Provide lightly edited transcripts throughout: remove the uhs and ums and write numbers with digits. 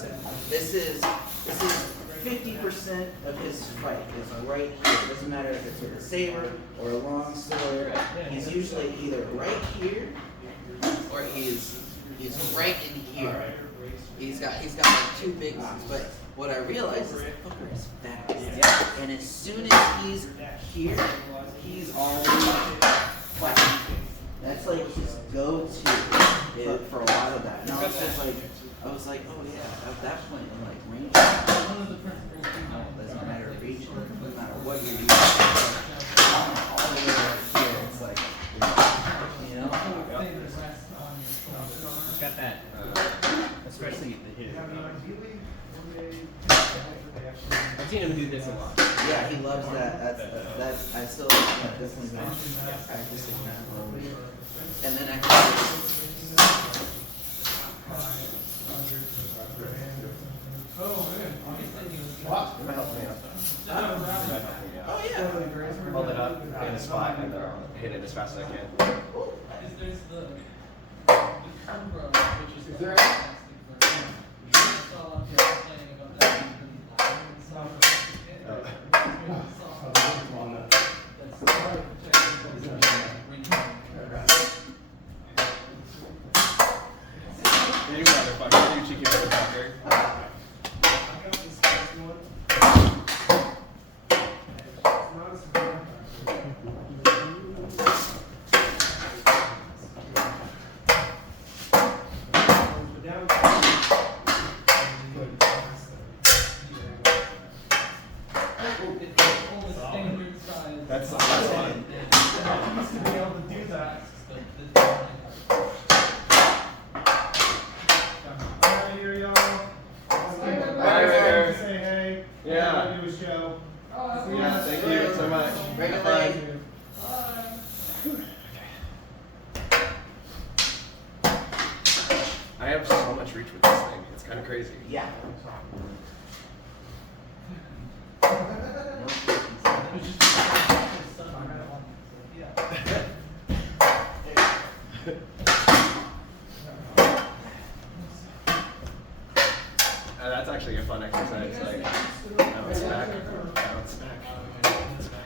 set. This is 50% of his fight is right here. It doesn't matter if it's with a saber or a long sword. He's usually either right here or he's right in here. He's got like two big ones. But what I realized is the fucker is fast. And as soon as he's here, he's already fighting. That's like his go-to for a lot of that. And I was just like, oh yeah, at that point in like range, doesn't matter reach, doesn't matter what you're using. All the way right here, it's like, you know. He's got that, especially his. I've seen him do this a lot. Yeah, he loves that. That's I still definitely been practicing that. And then I can. Oh yeah. Hold it up in a spot and then I'll hit it as fast as I can. You motherfucker, you cheeky motherfucker. That's fun. To be able to do that. Alright, here y'all. Bye, Ritter. Say hey. Yeah. Do a show. Yeah, thank you so much. Break a leg. I have so much reach with this thing. It's kind of crazy. Yeah. That's actually a fun exercise. Like, bounce back, bounce back, bounce back.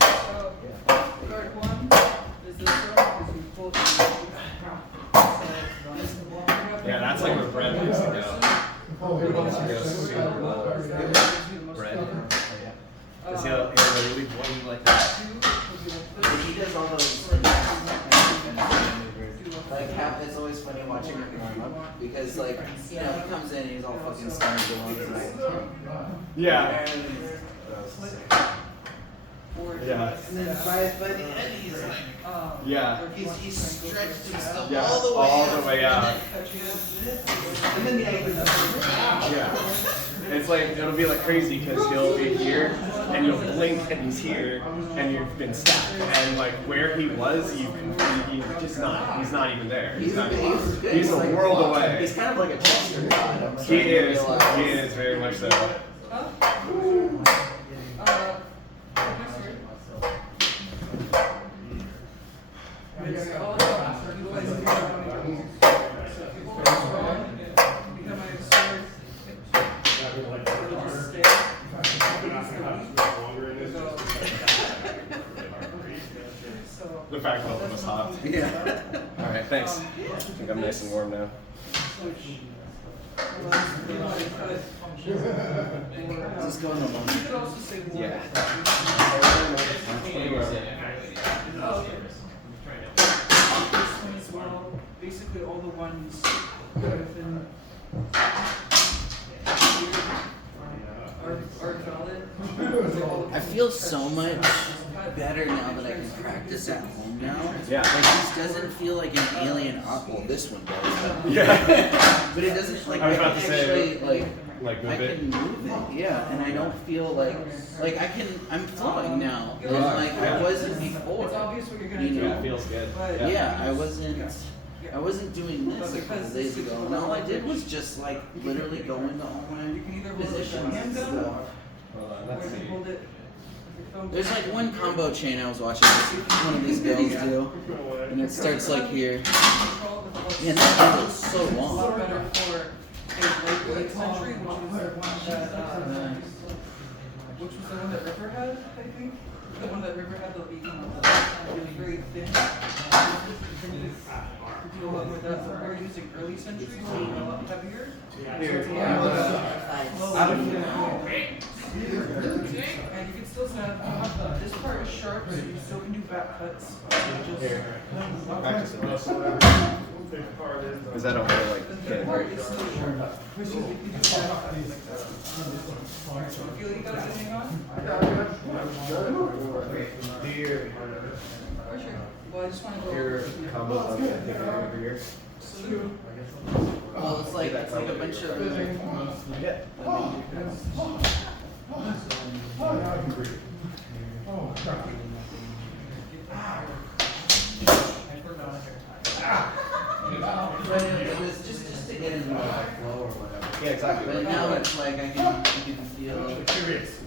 So, guard one is this one, is you pull the Yeah, that's like where Brett used to go. He goes super low. Brett. Does he have a really boing like that? He does all those like it's always funny watching him warm up because like he comes in and he's all fucking stoned and like Yeah. Yeah. and then by the end he's like Yeah. he's stretched himself Yeah. all the way out. And then Yeah. It's like, it'll be like crazy because he'll be here and you'll blink and he's here and you've been stabbed. And like where he was, he's just not, he's not even there. He's a world away. He's kind of like a Chester god. He is very much so. The fact that it was hot. Yeah. Alright, thanks. I think I'm nice and warm now. Is this going along? Yeah. Basically, all the ones that have been are valid. I feel so much better now that I can practice at home now. Yeah. Like this doesn't feel like an alien well, this one does. Yeah. But it doesn't like I was about can to say, actually like move I it. can move it, yeah, and I don't feel like I'm flowing now. And like I wasn't before. It's obvious what you're gonna You do. know? Yeah, it feels good. But Yeah, I wasn't doing this a couple days ago. And all I did was just like literally go into all my positions and stuff. Hold on, let's see. There's like one combo chain I was watching one of these girls do, and it starts like here. Man, that handle's so It's a lot long. better for Century, which was the one that River had, I think. The one that River had, it was very thin. To go up with that, so we're using early Century, so a lot heavier. And you can still snap. This part is sharp, so you still can do back cuts. Practice it. Because I don't want to like get it Part hurt. is still sharp. You feel you got everything on? For sure. Well, I just want to go Your over combo of over here. Well, it's like a bunch of. Yeah. But it was just to get into the flow or whatever. Yeah, exactly. But now it's like I can feel like it's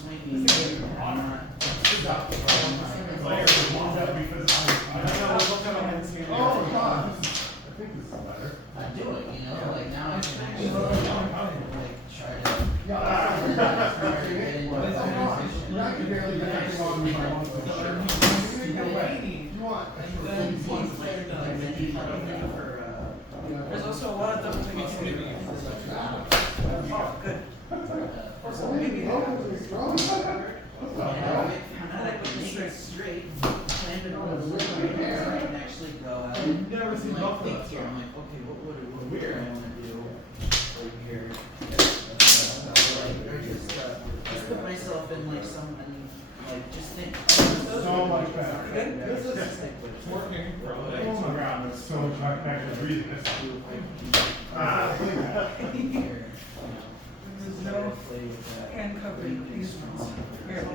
swinging. I'm not. I do it, you know, like now I can actually like try to get into a There's also a lot of double things. Oh, good. Also, maybe make it straight, plant it on the wood, so I can actually go out and like think here. I'm like, okay, what do I want to do right here? Like, or just put myself in like some, and like just think. So much better. This is Working. Oh my God, that's so much better breathing. there's no hand covering these ones. Here.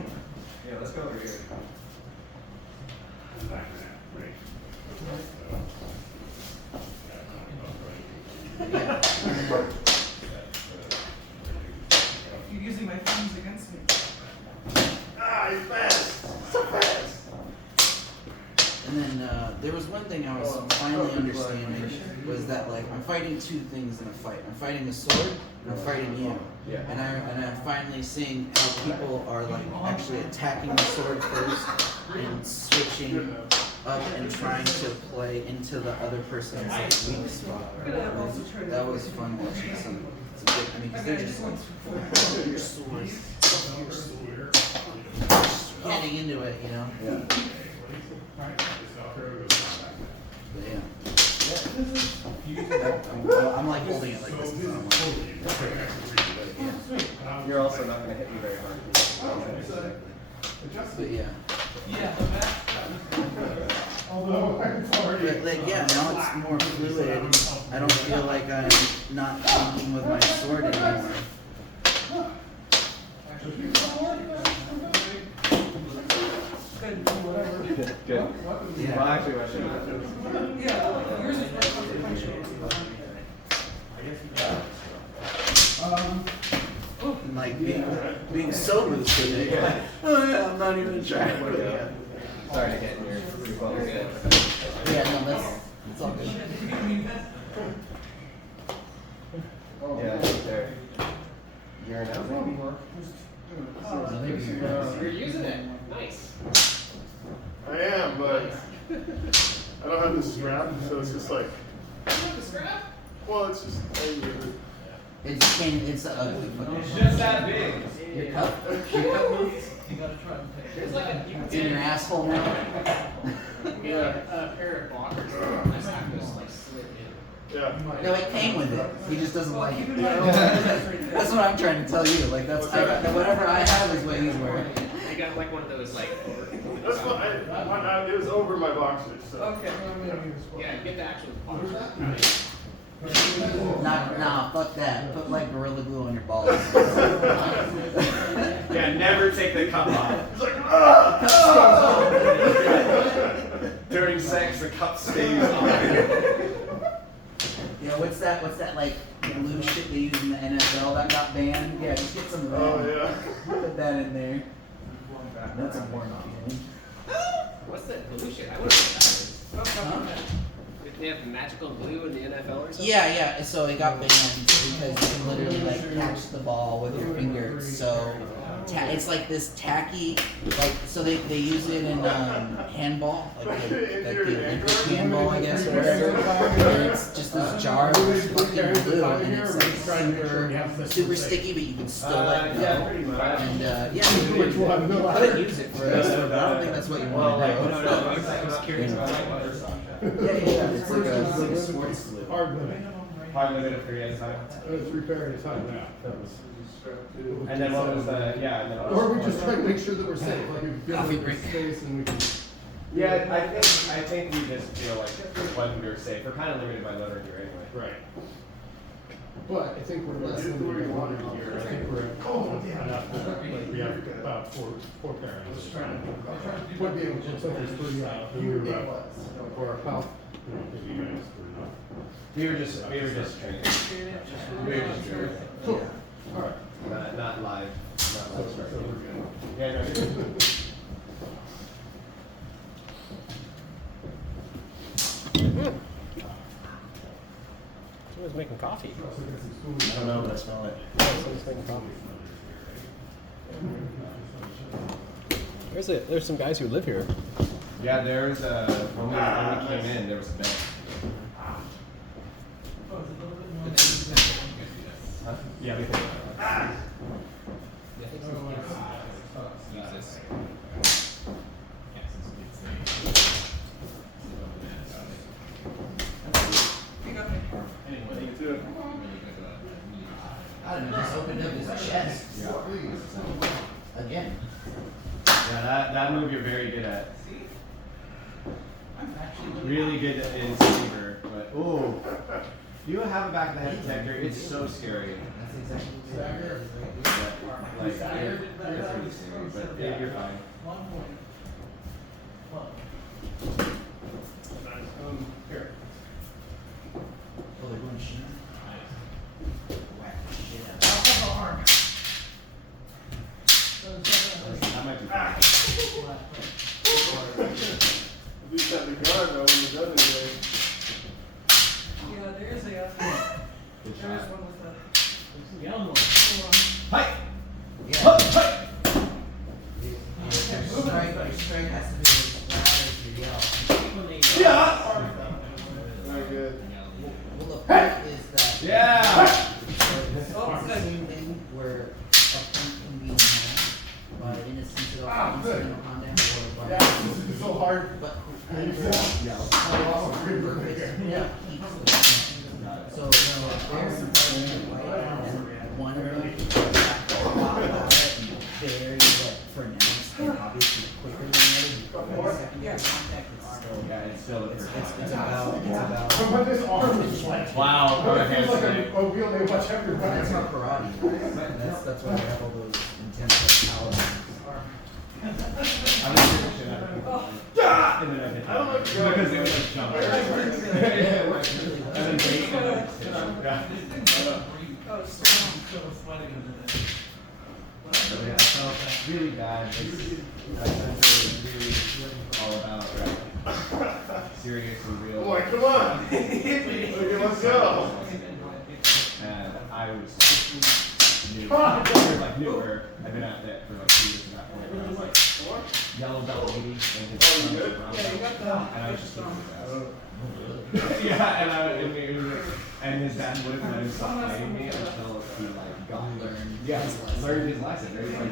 Yeah, let's go over here. You're using my thumbs against me. He's fast. So fast. And then there was one thing I was finally understanding was that like I'm fighting two things in a fight. I'm fighting a sword and I'm fighting you. Yeah. And I'm finally seeing how people are like actually attacking the sword first and switching up and trying to play into the other person's like weak spot. That was fun watching some good, I mean, because they're just like your sword, getting into it, you know. Yeah. But yeah. I'm like holding it like this because I'm like, yeah. You're also not going to hit me very hard. But yeah. Yeah, But like, yeah, now it's more fluid. I don't feel like I'm not thinking with my sword anymore. good. Whatever. Good. Yeah. Well, actually, I should have. Yeah, yours is much more punctual. And like being so loose with it. Like, oh yeah, I'm not even trying to put it yet. Sorry to get in your pretty well. Yeah, no, that's all good. Yeah, right there. You're an outfit. You're using it. Nice. I am, but I don't have the strap, so it's just like, You have the strap? well, it's just. It's ugly. It's just that big. Your cup moves. It's like a, you can It's in your asshole now. get like a pair of blockers. Nice time just like slid in. Yeah. No, it came with it. He just doesn't like it. That's what I'm trying to tell you. Like that's whatever I have is what he's wearing. I got like one of those like. That's what it was over my boxers, so. Okay. Yeah, get the actual box. Nah, fuck that. Put like Gorilla Glue on your balls. Yeah, never take the cup off. It's like, During sex, the cup stays on. Yeah, what's that like blue shit they use in the NFL that got banned? Yeah, just get some of that. Oh, yeah. Put that in there. That's important feeling. What's that blue shit? I would have Huh? they have magical glue in the NFL or something? Yeah. So it got banned because you can literally like catch the ball with your fingers. So it's like this tacky, like so they use it in handball, like the Olympic handball, I guess, or whatever. And it's just this jar of fucking glue, and it's like super sticky, but you can still let it go. And yeah, Which one? you could use it for this, but I don't think that's what you want to do. No, I was curious about what. Yeah, it's like a sports glue. Hard limit. Hard limit for you time. It's repairing the time now. That was. And then what was the, yeah, and then Or we just try to make sure that we're safe, like we've Coffee given break. space and we can. Yeah, I think we just feel like when we're safe, we're kind of limited by letter here anyway. Right. But I think we're less than we wanted here. I think we're enough. Like we have about four parents. Would be able to put something 3 out. And we were about, or how, if you guys were not. We were just training. We were just training. Cool. All right. Not live. Not So live we're starting. good. Yeah, no, Someone's making coffee. Also got some school. I don't know, but I smell it. Someone's making coffee. There's some guys who live here. Yeah, there's when we came in, there was a bed. Huh? Yeah, we can. You got me. I don't know, just opened up his chest. Again. Yeah, that move you're very good at. Really good in saber, but ooh. You have a back of the head detector, it's so scary. That's exactly what it is. Like, it's really scary, but yeah, you're fine. Here. Oh, they're going to shoot. Whack the shit out of That might be fine. At least at the guard though, when the gun is there. Yeah, there is a, Good there is shot. one with a. Hi! Yeah. Hi! Your strike has to be as loud as your yell. Yeah! Very good. Well, the point is that Yeah! it's the same thing where a point can be known by incidental contact or by Yeah, this is so hard. but Yeah. yeah. So they're and one of them very pronounced and obviously quicker than the other. Secondary contact Yeah, it's still it's about But this arm is like. Wow, It feels like a wheel they watch everybody. that's not karate. That's why they have all those intense powers. I'm gonna shoot the shit out of people. And then I hit them. Because they would like jump. And then they yeah. Oh, so. Yeah, I felt really bad. It's really all about serious and real. Boy, come on. Okay, let's go. And I was new. Like newer. I've been at that for like 2 years at that point. I was like yellow belt lady and his son was brown Yeah, you belt. got that. And I was just looking at yeah, and his dad wouldn't let him stop fighting me until he like learned his lesson. He was like,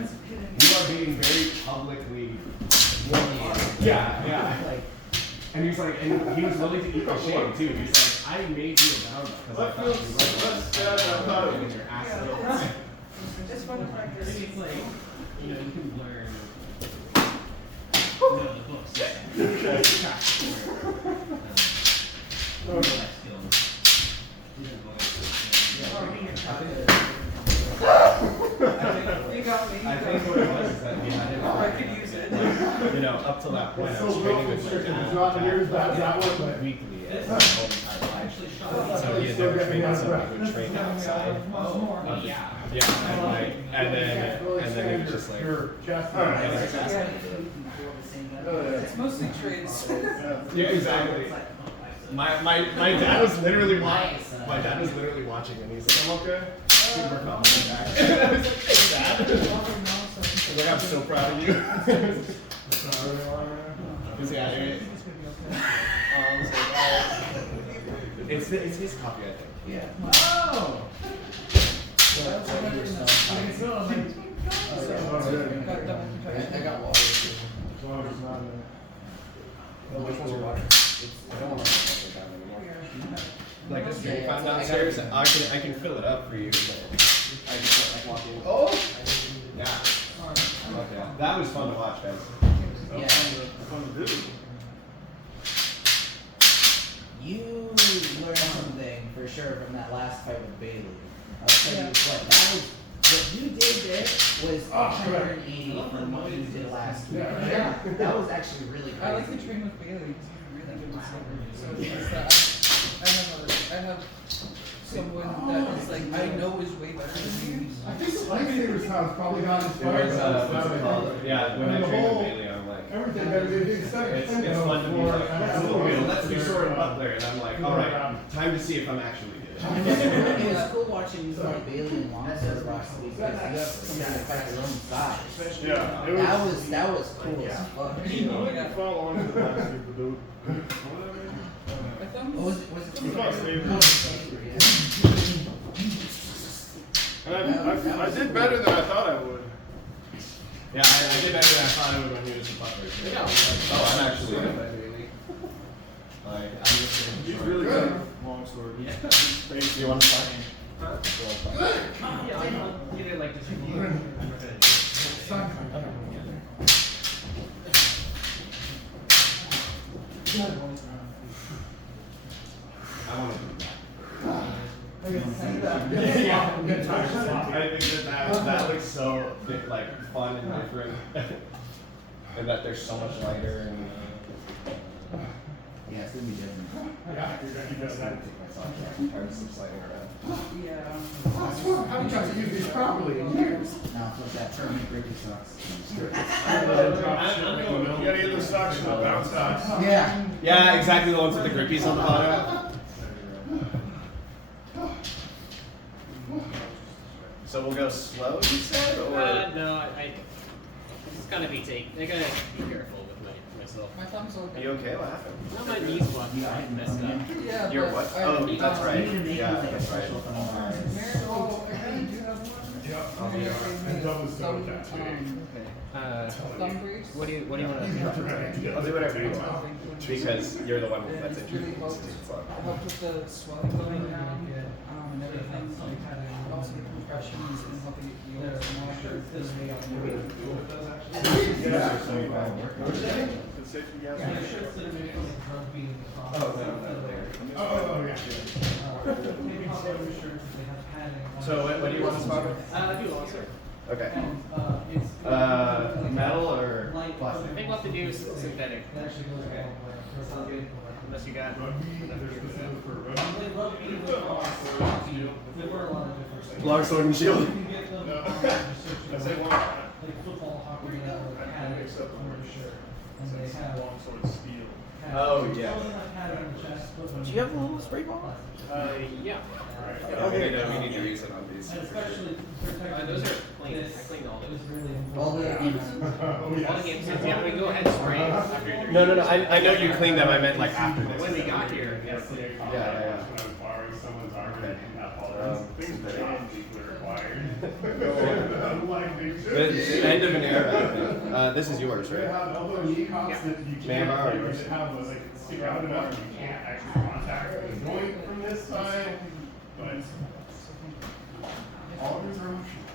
you are being very publicly yeah. And he was like, and he was willing to eat the shame too. He's like, I made you a brown belt because I thought you were in your ass. It's fun to practice. It's like, you know, you can learn the books. You got me. I think what it was is that we had him I could use it. you know, up till that point, It's I was so training real with my constricted. dad It's not yours, that one, but. weekly his whole entire life. So he had never trained somebody who would train outside. And then it was just like, Your chest. It's mostly trades. yeah, exactly. My dad was literally watching. My dad was literally watching, and he's like, "I'm okay." Good work on my back. And I was like, "Hey, Dad." I was like, "I'm so proud of you." Is he out here? It's his copy, I think. Yeah. Oh. I got water too. As long as it's not Which one's your water? I don't want to put it down anymore. Like a street found downstairs, I can fill it up for you. But I just like walk in. Oh. Yeah. Okay. That was fun to watch, guys. Yeah. fun to do. You learned something for sure from that last fight with Bailey. I'll tell you what you did there was 180 from what you did last week. Yeah. That was actually really crazy. I like to train with Bailey because he's really good with silver. So it's that I have someone that is like I know is way better than me. I think the lightsaber sounds probably got inspired. What's it called? Yeah, when I train with Bailey, I'm like, Everything that it's fun to be like, okay, let's do sword and butler, and I'm like, all right, time to see if I'm actually good. It was cool watching you fight Bailey and Longsword last week because you have somebody to fight your own size. Yeah, That was cool as fuck. Follow on to the last week, dude. What was it? Was it? It was about And I did better than I thought I would. Yeah, I did better than I thought I would when you was a butler. Yeah. Oh, I'm actually like, I'm just He's really good. Long sword. Yeah. Do you want to fight? Yeah, I'll get it like this. I want to do that. I think that looks so like fun and different, and that they're so much lighter and. Yeah, it's gonna be different. Yeah, he does that. Take myself off. I'm tired of sliding around. Yeah. I haven't tried to use these properly in years. Now flip that permanent grippy socks. You gotta get the socks to the bounce socks. Yeah. Yeah, exactly the ones with the grippies on the bottom. So we'll go slow, you said, or? No, it's gotta be I gotta be careful with myself. My thumb's Are open. you okay? What happened? Not my knees one. I messed up. Yeah, You're but what? I- Oh, that's right. You can make Yeah, like a that's right. special thumb. Oh, I kinda do have one. Yeah. And double stone tattoo. Thumb briefs. What do you want to do? I'll do whatever you want. Because you're the one that's It's really introduced. helped. It helped with the swelling going down and everything. And also the compressions and helping it heal more after this way out. Oh, yeah. So what do you want to spot? I do also. Okay. Metal or I plastic? think we'll have to do synthetic. Unless you got. Long sword and shield. I say one. Long sword steel. Oh yeah. Do you have a little spray ball? Yeah. Yeah, we need to use it on these. Those are clean. I cleaned all those. All the games. Oh, All the yes. games. Yeah, we go ahead and spray after you're No. I know you cleaned them. I meant like after this. When we got here, yes. Yeah. When I was borrowing someone's armor, that things that are required. It's the end of an era, I think. This is yours, They right? have elbow knee cots that you May I can't borrow figure yours? to have like stick out enough. You can't actually contact the joint from this side, but all of these are optional.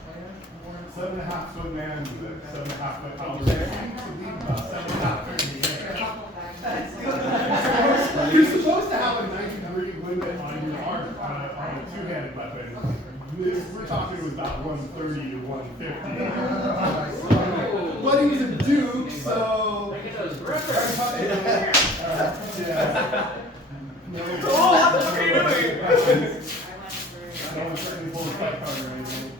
7.5 foot man with a 7.5 foot elbow. About 7.5 foot in the air. You're supposed to have a 90-degree limit on your arm on a two-handed weapon. We're talking about 130 to 150. But he was a duke, so. Yeah. Oh, what the fuck are you doing? No one certainly pulled a fight card or anything.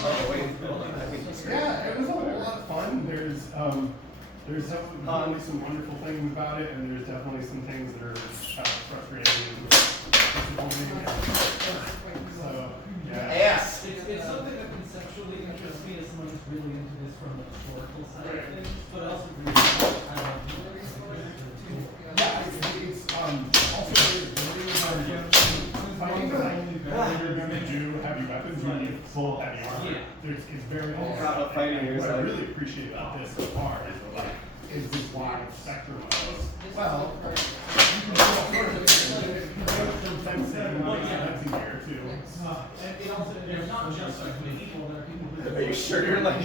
Oh wait, hold on. Yeah, it was a whole lot of fun. There's there's definitely some wonderful things about it, and there's definitely some things that are frustrating and disappointing. So, yeah. Yes. It's something that conceptually interests me as someone who's really into this from the historical side of things, but also really, Yeah, it's also finding the like you're gonna do heavy weapons, you need full heavy armor. It's very hard. What I really appreciate about this so far is this wide spectrum of well, you can do all sorts of from fencing here too. and it also, there's not just like people, there are people who. Are you sure you're like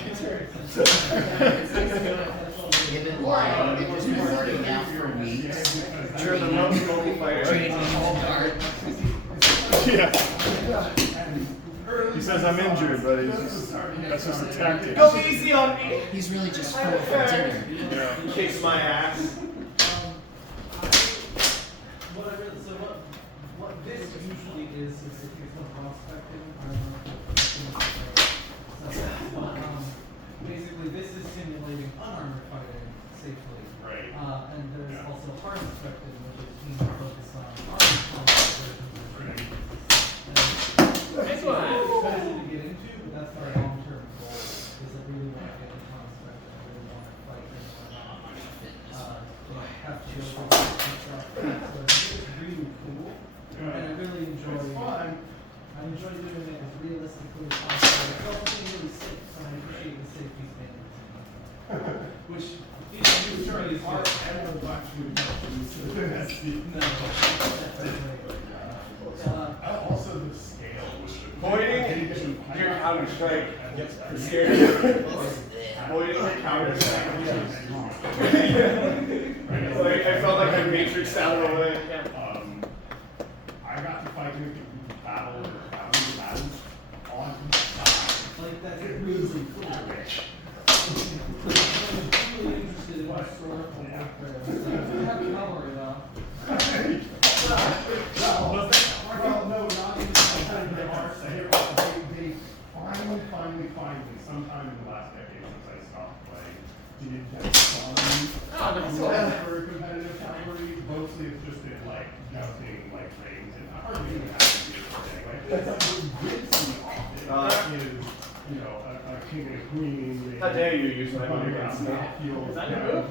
Given why it was working out for weeks. you're the most mobile fighter? Training hard. Yeah. He says I'm injured, but that's just a tactic. Go easy on me. He's really just full for dinner. Yeah. He kicks my ass. What this usually is if it's not prospecting, I don't know if it's basically this is simulating unarmored fighting safely. Right. And there's also hard specting, which is being focused on armed combat versions of training. It's expensive to get into, but that's my long-term goal, is I really want to get into hard specting. I really want to fight and have to go through and stuff. So it's really cool. And I really enjoy It's fun. I enjoy doing it as realistically as possible. It's also being really safe, so I appreciate the safety standards. Which is usually hard. I don't watch you. Also the scale. Pointing your counter strike. You're scared. Pointing your counter strike. Like I felt like I matrixed out of it. I got to fight with the battle battles on time. Like that's really cool. I'm really interested in historical warfare. So I have cavalry though. Well, no, not even sometimes they are saying they finally, sometime in the last decade since I stopped playing, did get fun for competitive cavalry. Mostly it's just been like jousting, like rings, and I hardly even have to do it anyway. What wins me often is, you know, a king and a queen. How dare you use my running money around against me? battlefields, Is that your move?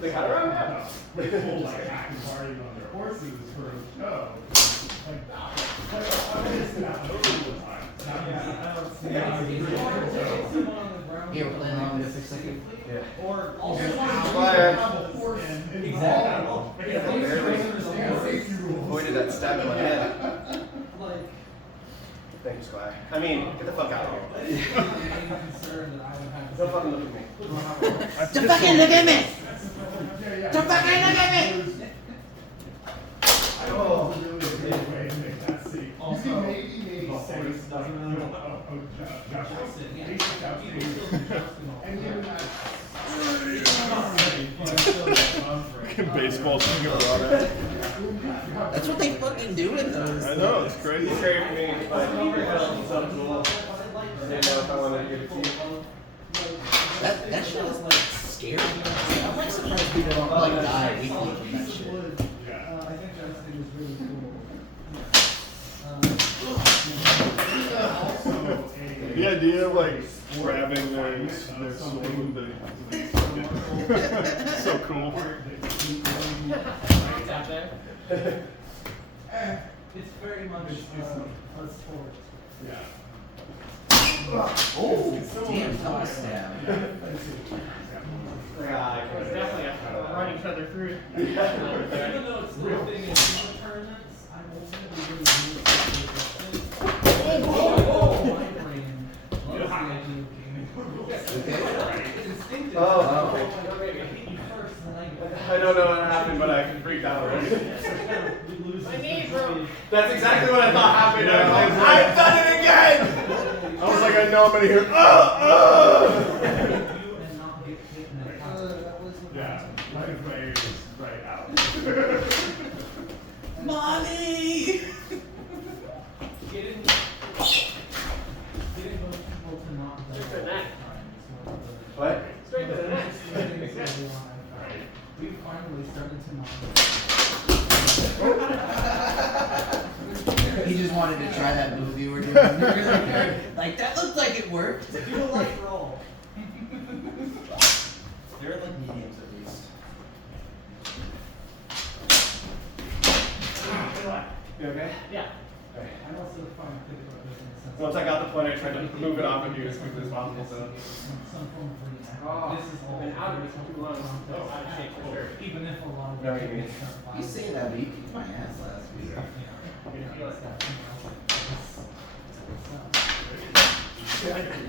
They got around that? They full like active partying on their horses for a show. Like, I'm missing out all the time. Here, we're playing along with 6 seconds. Yeah. Or also Pointed that stab in my head. like Thanks, Squire. I mean, get the fuck out of here. concern that I would have to Don't fucking look at me. Don't fucking look at me! Don't fucking look at me! Oh, really good way to make that safe. You can maybe say like, and even that. Baseball thing about it. That's what they fucking do in those. I know, it's crazy. It's great for me, but it's so cool. I didn't know if I wanted to give it to you. That shit is like scary. I'm like surprised people don't like die weekly from that shit. I think that thing is really cool. The idea of like grabbing their sword, it's so cool. It's very much a sport. Yeah. Oh, damn, that was stab. It's definitely run each other through. Even though it's the thing in the tournaments, I'm ultimately really my brain loves the idea of gaming. It's instinctive. Oh. I hit you first, and then I don't know what happened, but I freaked out already. we lose this control. That's exactly what I thought happened. I was like, I've done it again! I was like, I know I'm gonna hear, You and not get hit in the that was the Yeah. Right way is right out. Mommy! Getting most people to not die all the time is one of the What? Straight to the neck. things that we want to we finally started to not. He just wanted to try that move you were doing. Like, that looked like it worked. Do a light roll. They're like mediums at least. You okay? Yeah. I also find think about this in the sense. Once I got the point, I tried to move it off of you as quickly as possible. So. Some form of reenactment. Oh, This is all been out of it very too long. complex. Oh, out of shape for sure. Even if a lot of No, the you mean- techniques aren't You viable. say that, but you kicked my ass last week. Yeah. Yeah, it's that thing, I was like,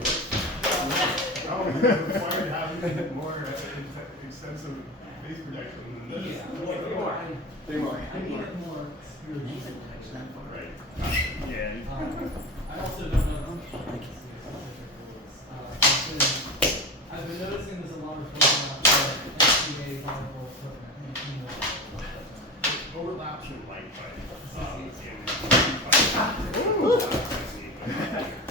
this- Oh, you're required to have even more extensive face protection than this. Yeah. Three more. I need it more spiritual. Right. Yeah. I also don't know specific rules. I've been noticing there's a lot of Pokemon SCA volleyball equipment. Overlaps with light fight.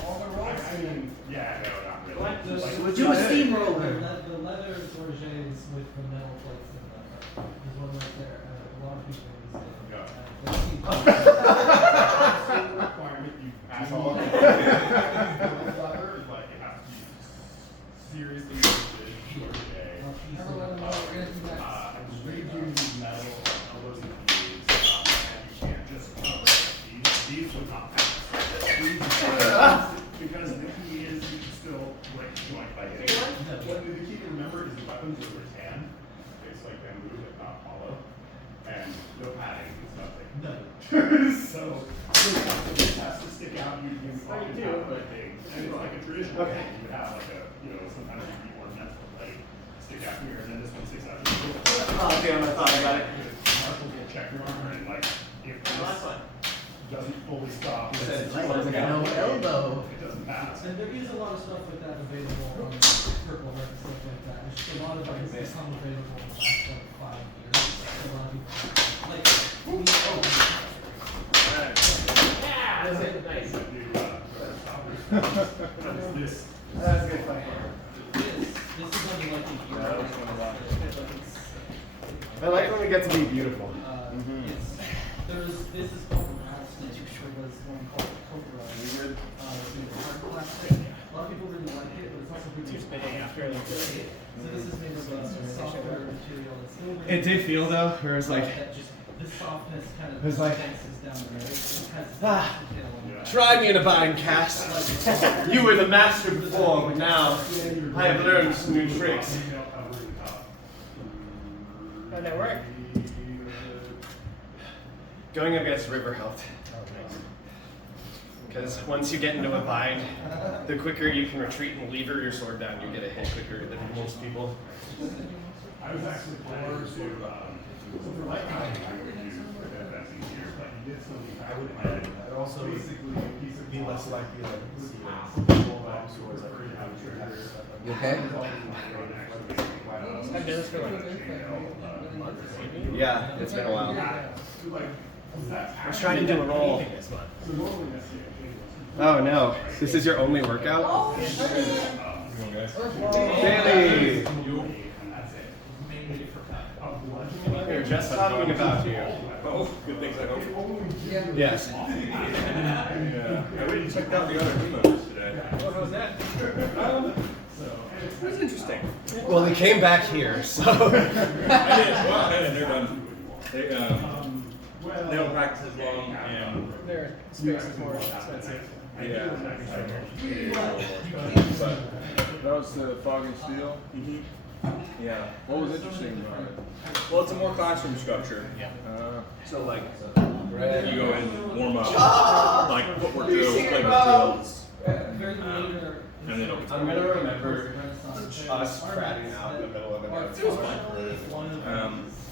All the rolls? I mean, yeah, no, not really. Like the- Like, Do a steamroller. The leather gorgets with the metal plates in them. There's one right there. A lot of people use it. Yeah. Those seem- requirement you asshole. Like, it has to be seriously limited short day. Never let them know we're gonna do next. Read you need metal elbows and knees, and you can't just cover it. These would not pass. These because the key is you can still break the joint by hitting. What the key to remember is the weapons are rattan. It's like bamboo but not hollow. And no padding, it's nothing. No. So this has to stick out usually in the pocket but big. And it's like a traditional Okay. thing. You would have like a, sometimes you'd be ornamental, like stick out here and then this one sticks out. Oh, damn, I thought I got it. Mark will check your armor and like if this doesn't fully stop, He said it's it's Like, no elbow. it doesn't pass. And there is a lot of stuff like that available on Purple Heart and stuff like that. There's a lot of it has become available in the last like 5 years. A lot of people like That's it. Nice. This. That's a good fight. this is only like a year. I like when we get to be beautiful. This is called the Rattlesnake. There was one called Cobra. It's made of hard plastic. A lot of people really like it, but it's also pretty fairly good. So this is made of a softer material that's still really It did feel though, where it was like, that just the softness kind of It's like- dances down the road. It has Ah. detail in it. try me in a bind, Cass. You were the master before, but now I have learned some new tricks. How'd that work? Going against River helped. Because once you get into a bind, the quicker you can retreat and lever your sword down, you get a hit quicker than most people. I was actually planning to, so for light climbing, I would do that's easier, but you did something, I would plan. I'd also Basically, a piece of be less likely to see long swords that are have triggers. You okay? Yeah, it's been a while. Like, I was trying to do a roll. Oh no, this is your only workout? Daily! We were just talking about you. Oh, good things I hope. Yes. Yeah. I went and checked out the other team members today. Oh, how's that? It was interesting. Well, they came back here, so. I did. Well, they're done. They don't practice as long, and Their space is more expensive. yeah. But That was the Fog and Steel. yeah. What was interesting about it? Well, it's a more classroom structure. So like, you go in, warm up, like footwork drills, playbook drills, Very later. and then over I'm gonna remember us cratting out in the middle of a dance. I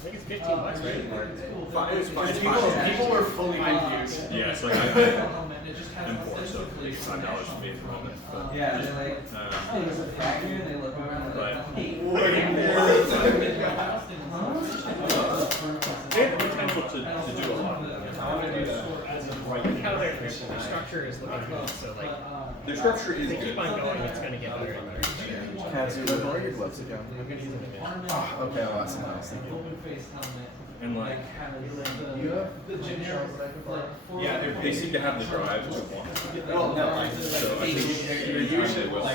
think it's $15, right? It was fine. People were fully confused. Yeah, it's like I import stuff for $5 for me at the moment. But, Yeah, they're like, oh, there's a factory, and they look around and they're like, but they have the potential to do a lot. I want to do that. Like how their structure structure is looking good. So like, Their structure is if they keep good. on going, it's gonna get better and better and better. Have you ever ordered gloves ago? I'm gonna use it again. Oh, okay, I'll ask someone else. Open face helmet. And like, The generic, like, yeah, they seem to have the drive to want it. Well, no, like, So I think they're usually will.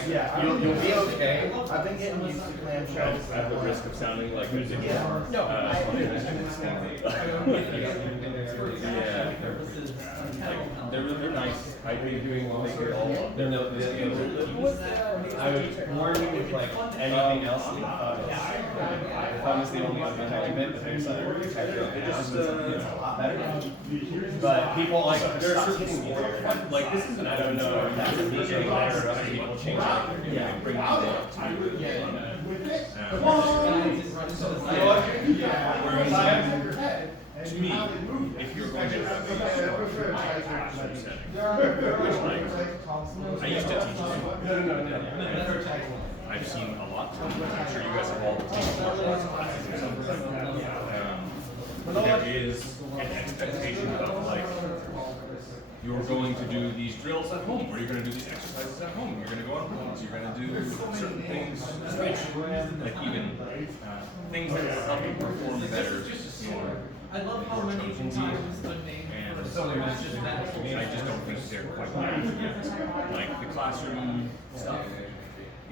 you'll be okay. I've been getting used to clamshells. At the risk of sounding like a dick. No, Yeah. Like, they're nice. I think doing all No, I would warn you with like anything else. Fun is the only anti-bit, but there's other better. But people also there are stop certain hitting you. like this is I don't know if that's a DJ letter or other people changing it. Yeah, bring people up to to me, if you're going to have a structured classroom setting, which like I used to teach. I've seen a lot. I'm sure you guys have all taken martial arts classes or something. There is an expectation of like you're going to do these drills at home, or you're going to do these exercises at home. You're going to go on runs. You're going to do certain things, like even things that will help you perform better. I love how many times the name And for someone is just that. I just don't think they're quite there yet. Like the classroom stuff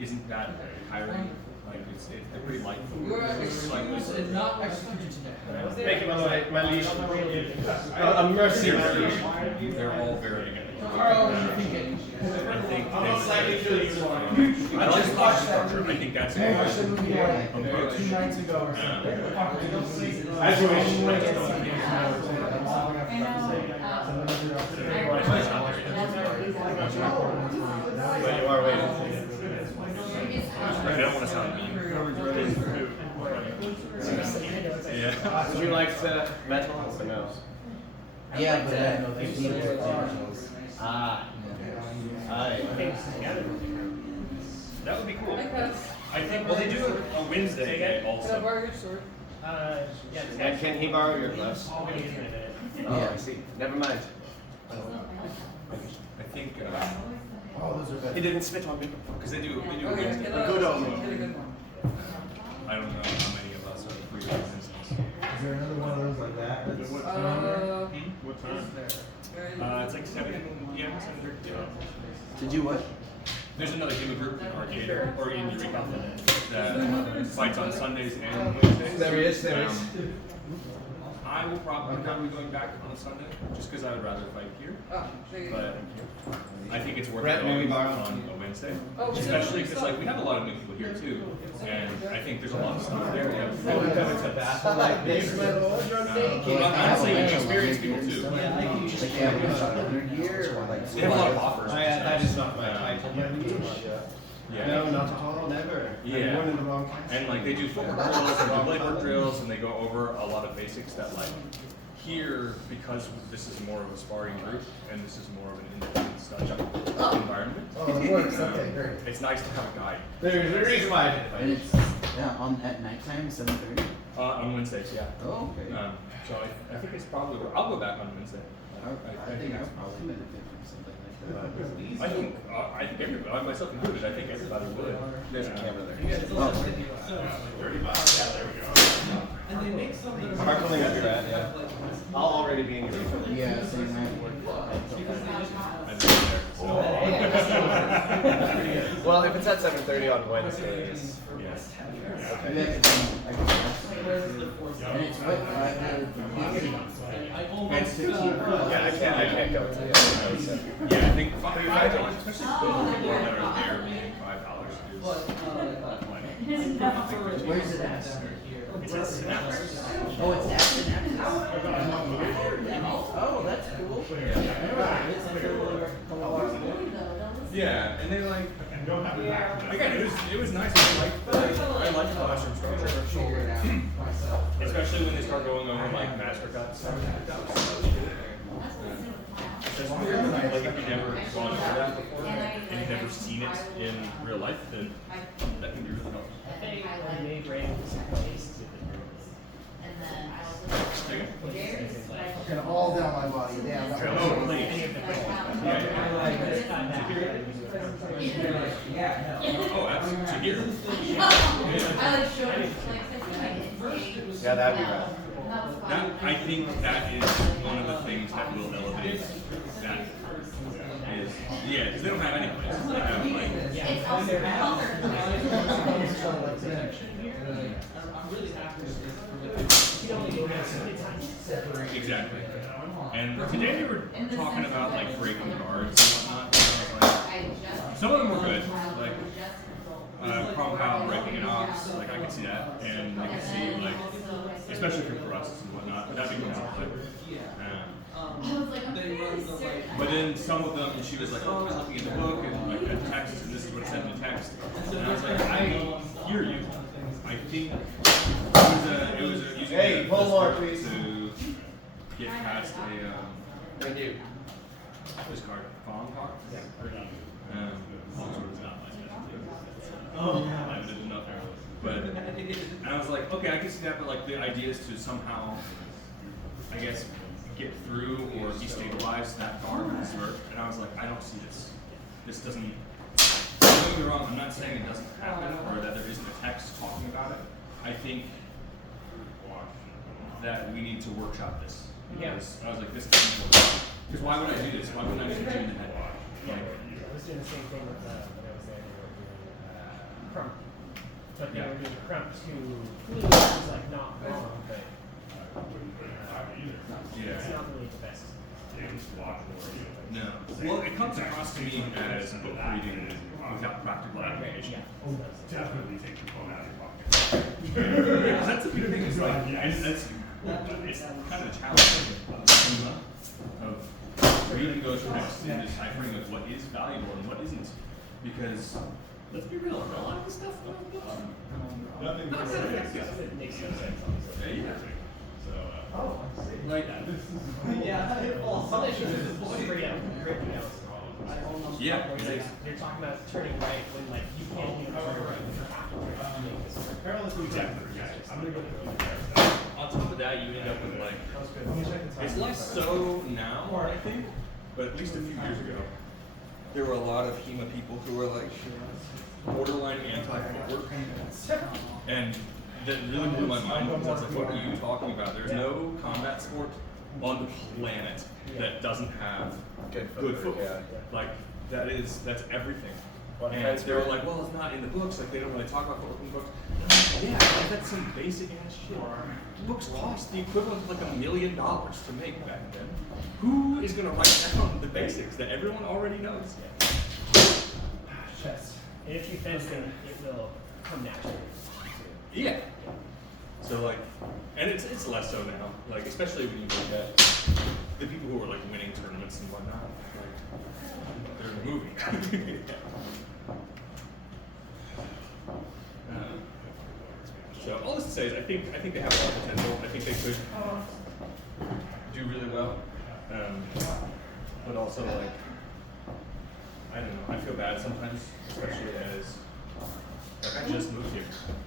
isn't that tiring. Like they're pretty light. You are excused and not executed today. Thank you, by the way. My leash. A mercy. They're all very good. Carl, you can get I think I like the class structure. I think that's a good approach. 2 nights ago or I just wish. But you are waiting. I don't want to sound mean. Yeah. Would you like to bet or no? Yeah, but I know there's people with angels. Ah. That would be cool. Hi, Cass. I think. Well, they do a Wednesday day Can I also. borrow your sword? And can he borrow your gloves? Yeah. I see. Never mind. I think Oh, those are better. He didn't spit on me. because they do a Okay, Wednesday. get Good a omen. get a good one. I don't know how many of us are free to Wednesdays. Is there another one of those like that? That's- What time? Where is it? It's like 7 p.m. 7:30. To do what? There's another human group in Arcade or in Eureka that fights on Sundays and Wednesdays. There he is, there he is. I will probably not be going back on a Sunday just because I would rather fight here. Ah, there you go. But I think it's worth Brett, maybe going borrow. on a Wednesday, Oh, we especially did. because like we have a lot of new people here too, and I think there's a lot of stuff there. We have Like this little honestly, experienced people too. Like they have another year or like. They have a lot of offers. That is not my type. Yeah. No, not at all, never. Yeah. I'm born in the wrong country. And like they do footwork drills, they do blade work drills, and they go over a lot of basics that like here, because this is more of a sparring group and this is more of an independent study environment. Oh, it works. Okay, great. It's nice to have a guide. There's a reason why I did And it. it's on at nighttime, 7:30. On Wednesdays, yeah. Oh, okay. So I think it's probably. I'll go back on Wednesday. I think I'll probably benefit from something like that. I think everybody, myself included, I think everybody would. There's a camera there. And they make some that are Hard pulling up your ad, yeah. I'll already be in your refund. Yeah, same night work. I've been there, so. Well, if it's at 7:30 on Wednesdays. Yes. Maybe I could and it's what Yeah, I can't go to the Yeah, I think $5, especially for people that are there, paying $5 is Where's it at? It's at Synapses. Oh, it's at Synapses? Oh, that's cool. Yeah, and they like. Again, it was nice. I like the classroom structure, especially when they start going over like master cuts. That was so cool. Just weird. Like if you've never gone through that before and you've never seen it in real life, then that can be really helpful. Fucking all down my body. Damn. Oh, please. Yeah. Oh, absolutely. To hear. I like showed it, like, Yeah, that'd be right. That, I think that is one of the things that will elevate that. Is yeah, because they don't have any place. They have like it's also color. exactly. And today they were talking about like breaking guards and whatnot. And I was like, some of them were good, like problem pound breaking an ox. Like I could see that, and I could see like especially for thrusts and whatnot. But that becomes like. But then some of them, she was like, oh, I was looking at the book and like that text, and this is what it said in the text. And I was like, I hear you. I think it was a using Hey, a pull more, sport please. to get past a Thank you. this card, bomb card. I didn't know there. But and I was like, okay, I can see that, but like the idea is to somehow, I guess, get through or destabilize that guard with Zerk. And I was like, I don't see this. This doesn't. Don't get me wrong. I'm not saying it doesn't happen or that there isn't a text talking about it. I think that we need to workshop this. Because I was like, this doesn't work. Because why would I do this? Why wouldn't I just do it in the head? Like, I was doing the same thing with when I was there. They were doing crump, but they were doing crump to which is like not wrong, but it's not really the best. no. Well, it comes across to me as book reading without practical application. Definitely take your phone out of your pocket. Because that's a big thing. Is like, and that's it's kind of a challenge of reading those texts and deciphering of what is valuable and what isn't. Because let's be real, a lot of this stuff Nothing not that effective. It makes no sense. Yeah. Oh, Like yeah. Some issues is straight out written out. yeah, Like, they're talking about turning right when like you can't even turn right. Exactly. I'm gonna go on top of that, you end up with like it's less so now, I think, but at least a few years ago, there were a lot of HEMA people who were like borderline anti-footwork, and that really blew my mind because I was like, what are you talking about? There's no combat sport on the planet that doesn't have good footwork. Like that's everything. And they were like, well, it's not in the books. Like they don't really talk about footwork in the books. Yeah, like, that's some basic ass shit. Books cost the equivalent of like $1 million to make back then. Who is gonna write down the basics that everyone already knows? Chess. And if you fence them, it will come naturally. Yeah. So like, and it's less so now. Like especially when you look at the people who are like winning tournaments and whatnot. Like they're moving. So all this to say is, I think they have a lot of potential. I think they could do really well, but also like I don't know. I feel bad sometimes, especially as like I just moved here.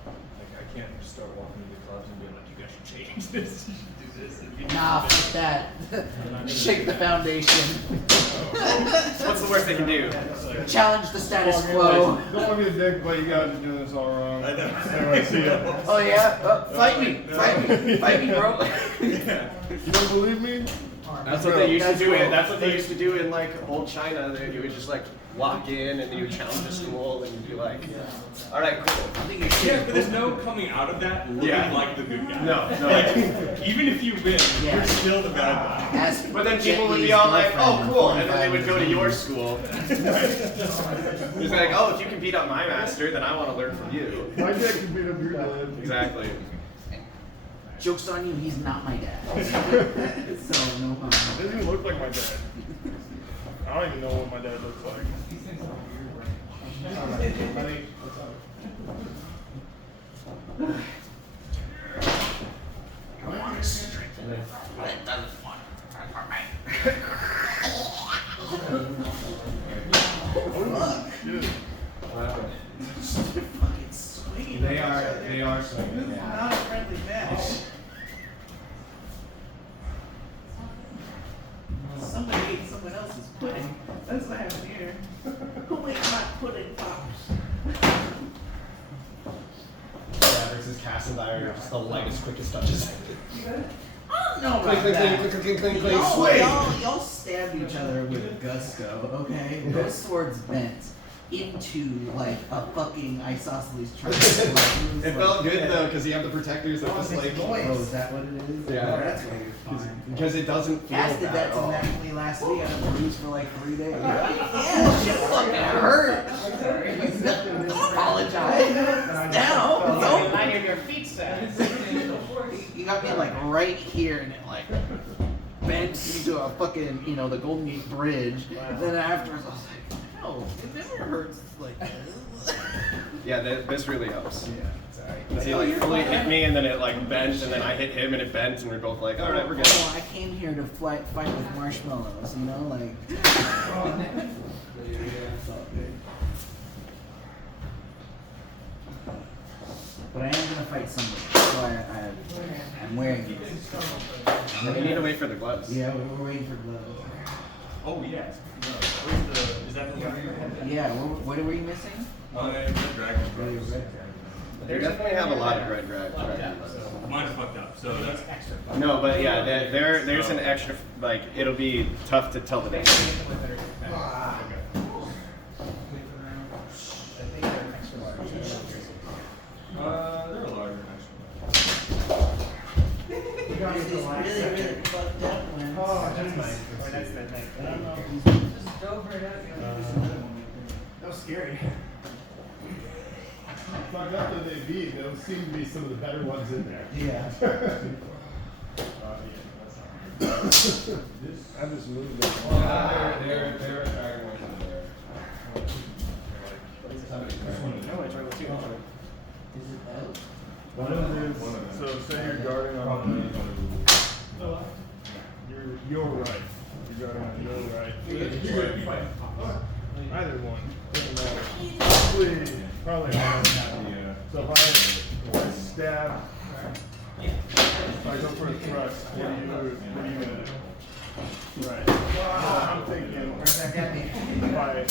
Like I can't just start walking into clubs and being like, you guys should change this. You should do this. And you Nah, should do fuck that. Shake the foundation. What's the worst they can do? Challenge the status quo. Don't want to be a dick, but you guys are doing this all wrong. I know. Anyway, see ya. Oh yeah? Fight me, bro. Yeah. You don't believe me? That's what they used to do. That's what they used to do in like old China. You would just like walk in and you would challenge the school and you'd be like, all right, cool. Yeah, but there's no coming out of that looking like the good guy. No. Like, even if you win, Yeah. you're still the bad guy. Ask But then people would be Jet all Li's like, oh, girlfriend cool. in And then they would go to 45 your minutes. school. It's like, oh, if you can beat up my master, then I want to learn from you. My dad can beat up your dad. Exactly. Joke's on you, he's not my dad. So, no harm. He doesn't even look like my dad. I don't even know what my dad looks like. Honey, what's up? I want to strengthen it. It doesn't want fucking swinging. They are swinging. Not a friendly match. Somebody ate someone else's pudding. That's what happened here. Who ate my pudding pops? are just the lightest, quickest touches. I don't know Clink, about clink, that. clink, clink, clink, clink, clink. Y'all stab each other with gusto, okay? Those swords bent into like a fucking isosceles triangle. It felt good though, because you have the protectors that just like. Oh, is that what it is? Yeah. Oh, that's why you're fine. Because it doesn't feel Cass did bad that at to all. Natalie last week. I had to lose for like 3 days. Yeah, shit fucking hurt. Don't apologize. Now, it's over. I hear your feet sad. You got me like right here and it like bent into a fucking, you know, the Golden Gate Bridge. And then afterwards I was like, no, it never hurts like this. Yeah, this really helps. Yeah, sorry. Because he like fully hit me and then it like bent and then I hit him and it bent and we're both like, alright, we're good. Oh, I came here to fight with marshmallows, you know, like. But I am gonna fight somebody, so I'm wearing these. We need to wait for the gloves. Yeah, we're waiting for gloves. Oh, yes. No, where's the, is that the one? Yeah, what were you missing? Red Dragon. They definitely have a lot of red drag. Mine's fucked up, so that's extra. No, but yeah, there's an extra, like, it'll be tough to tell the difference. They're a larger This is really fucked up when. Oh, that's mine. Or that's the night. I don't know. Just over it out. That was scary. Fucked up that they beat, those seem to be some of the better ones in there. Yeah. I just moved them. They're retiring ones in there. No, I tried with two. Is it out? One of them is, so say you're guarding on your right. You're guarding on your right. Either one. Doesn't matter. Probably not. So if I stab, if I go for a thrust, what are you gonna do? Right. I'm thinking if I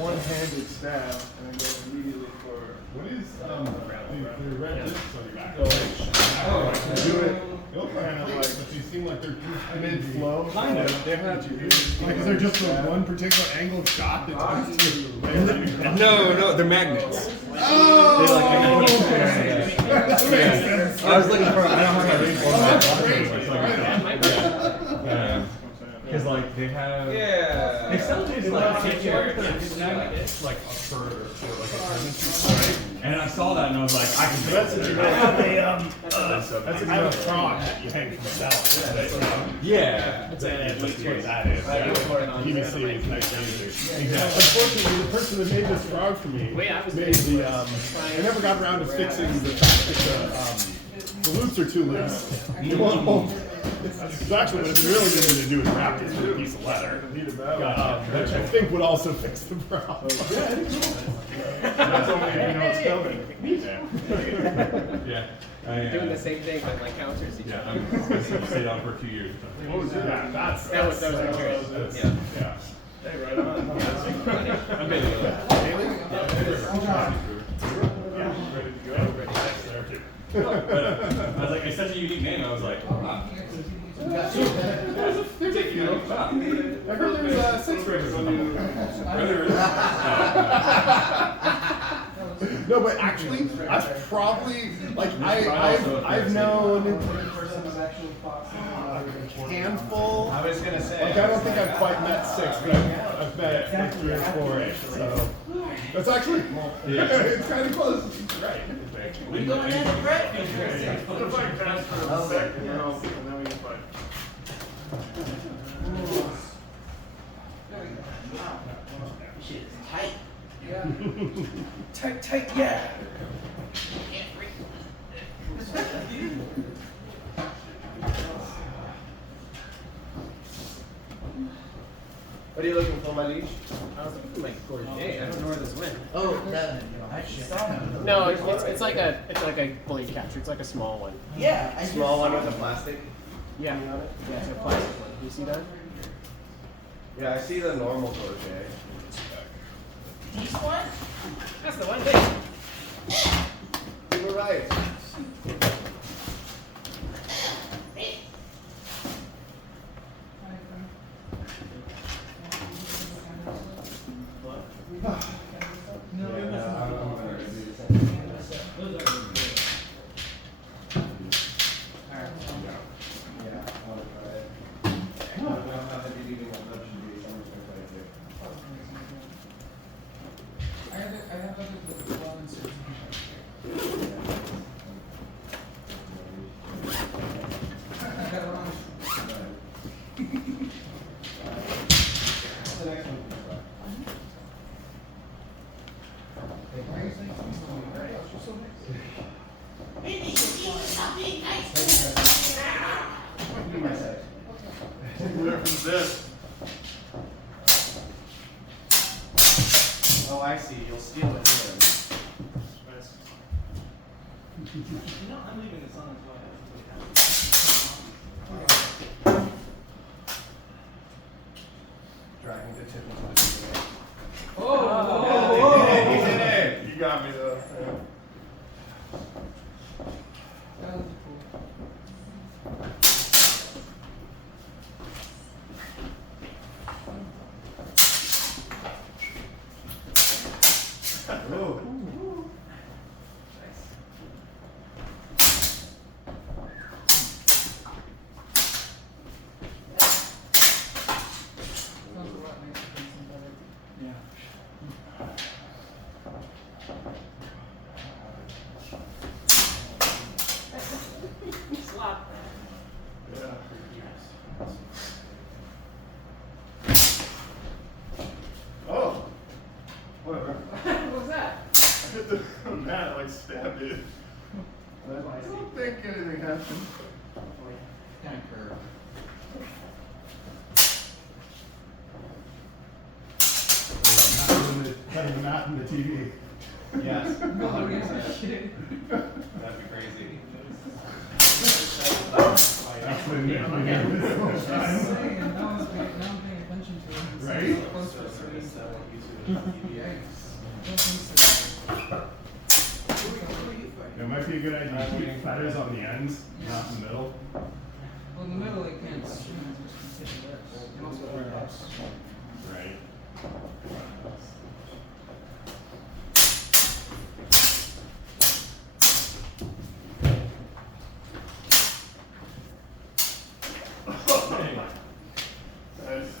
one-handed stab and then go immediately for. What is, the red discs on your back? Do it Kind of like, but they seem like they're mid-flow. Kind of. They have to. Like, is there just one particular angled shot that's No, they're magnets. Oh! That makes sense. I was looking for, I don't have my ring because like they have Accelerator's like like for like a tournament, right? And I saw that and I was like, I can That's make a That's a good prong that you hang from the belt. yeah. That's at least what that is. PVC is nice laser. Exactly. Unfortunately, the person that made this frog for me made the, I never got around to fixing the fact that the loops are too loose. You want to it's actually what it really needed to do is wrap this with a piece of leather. Which I think would also fix the problem. That's only if you know it's coming. Yeah. Doing the same thing, but like counters each other. I'm supposed to stay down for 2 years. What was it? That was curious. Yeah. Yeah. Hey, right on. I'm busy with that. Yeah, ready to go. There too. I was like, it's such a unique name. I was like, oh, wow. There's a few. I heard there's 6 rivers in them. No, but actually, that's probably like I've known a handful. I was gonna say. Like I don't think I've quite met 6, but I've met like 3 or 4-ish. So that's actually it's kind of close. Right. We going in the break? I'm gonna fight Cass for a sec, and then we can fight. Shit is tight. Yeah. Tight, yeah. What are you looking for, my liege? I was looking for my Gourget. I don't know where this went. Oh, that. I just saw him. No, it's like a blade catcher. It's like a small one. Yeah, I Small just one saw with a plastic? Yeah. Yeah, it's a plastic one. Do you see that? Yeah, I see the normal crochet. This one? That's the one. Hey. You were right. this. Oh, I see. You'll steal it. Nice. You know, I'm leaving this on as well. Dragging the tip into the TV. Oh, He did it. You got me though. that was cool. Ooh. Sounds a lot nicer than some better. Slap. Yeah. Oh. Whatever. What was that? I hit the mat, like stabbed it. I don't think anything happened. Kind of curved. Cutting the mat and the TV. Yes. No, 100%. shit. That'd be crazy. Actually, yeah. I'm saying, now I'm paying attention to it. It's Right? so close for three. Yikes. Don't think so. It might be a good idea to keep feathers on the ends, not in the middle. Well, in the middle, they can't swim. Just keep it there. And also wear gloves. Right. Nice.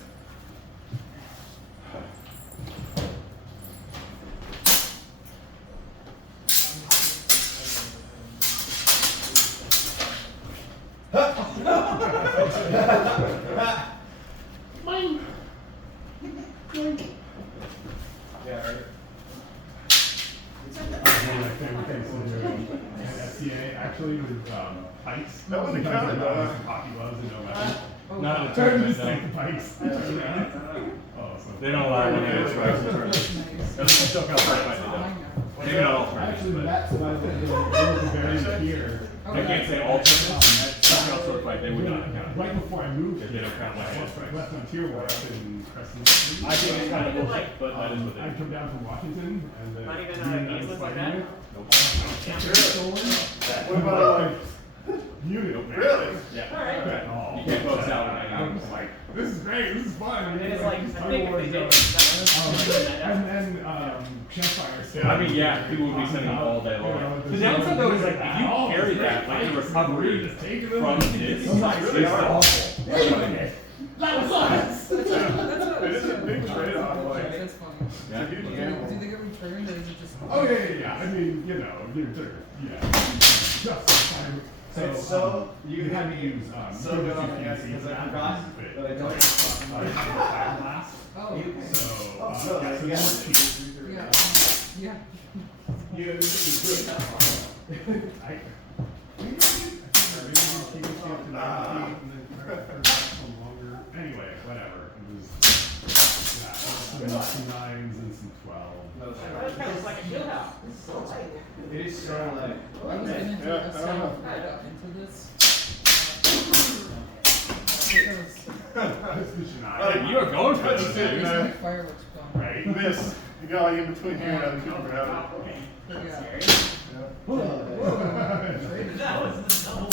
Yeah, right. One of my favorite things to do at FCA actually with pikes. That wasn't Sometimes counted, I though. use hockey gloves and no weapons. Not in a Turn tournament, just though. like the pikes. Oh, so They don't allow any of Right. those. Nice. At least in SoCal Certified, they I don't. know. Maybe not all Actually, tournaments, that's what I was very here. but I can't say all tournaments. SoCal Certified, they would not count. Right before I moved They here, don't count like I left on Tier War up in Crescent. I think it's kind of bullshit, but that is what I they come down from Washington and then. Not even, me and games I was like fighting that? it. What about like? Unit. Really? Yeah. Alright. Oh, You can't post out and I'm just like, this is great, this is fun. And it's like, I Star think if Wars they did going. that, And then, campfire. I mean, yeah, people would be sending them all day long. The downside though is like, if you carry that, like the recovery from this is really awful. That was us! It is a big trade-off. Like, That's funny. it's a huge Do gamble. they get returned or is it just? Oh, yeah. I mean, you know, just time. So, you had to use, so good on the guess because I forgot, but I don't have time last. Oh, okay. So, yeah, so yes. more cheap. Yeah. You good that far. I anyway, whatever. It was some 9s and some 12. That kind of looks like a field house. It is so light. I was gonna do Yeah, a I sound don't know. before I got into this. Because You are going for That's this, it, dude. man. my fireworks gone. Right? This, you got like in between here and other people grab it. Yeah. That was the double.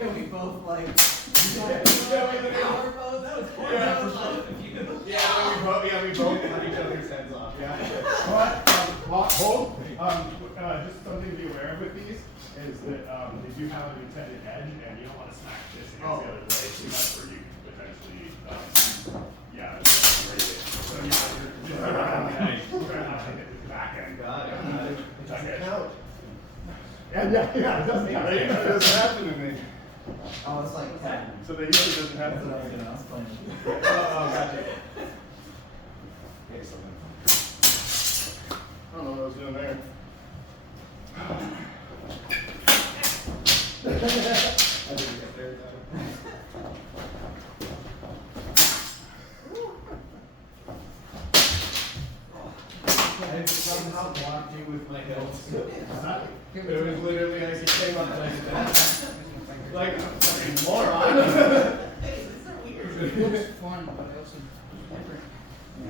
And we both like. That was cool. Yeah. That was love of you. We both cut each other's heads off. Yeah. But, hold, just something to be aware of with these is that they do have an intended edge and you don't want to smack this against the other blade, so that's where you potentially, so you're hit the back end. Got it. It doesn't count. Yeah, it doesn't count. It doesn't happen to me. Oh, it's like 10. So they usually doesn't That's happen. what I was doing. I was playing. Oh, gotcha. I don't know what I was doing there. I didn't get there. Give It it to was me. literally like he came up like that. Like a fucking moron. Hey, this is weird. It looks fun, but I also different.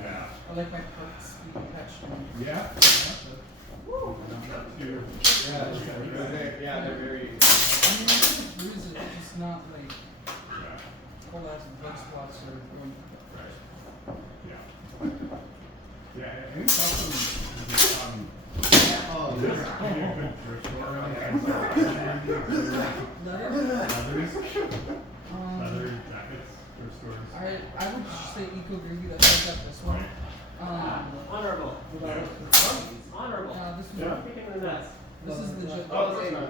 Yeah. I like my parts being attached to me. Yeah. Yeah, they're very. I mean, it's bruises, it's not like Yeah. whole ass blood spots or Right. Yeah. Yeah, and it's also Oh, this would be a good thrift store. Leather jackets, thrift stores. I would say Eco Groovy, that's like got this one. Honorable. Honorable. This is Yeah. Kicking the nuts. this is legit. Oh, that's not.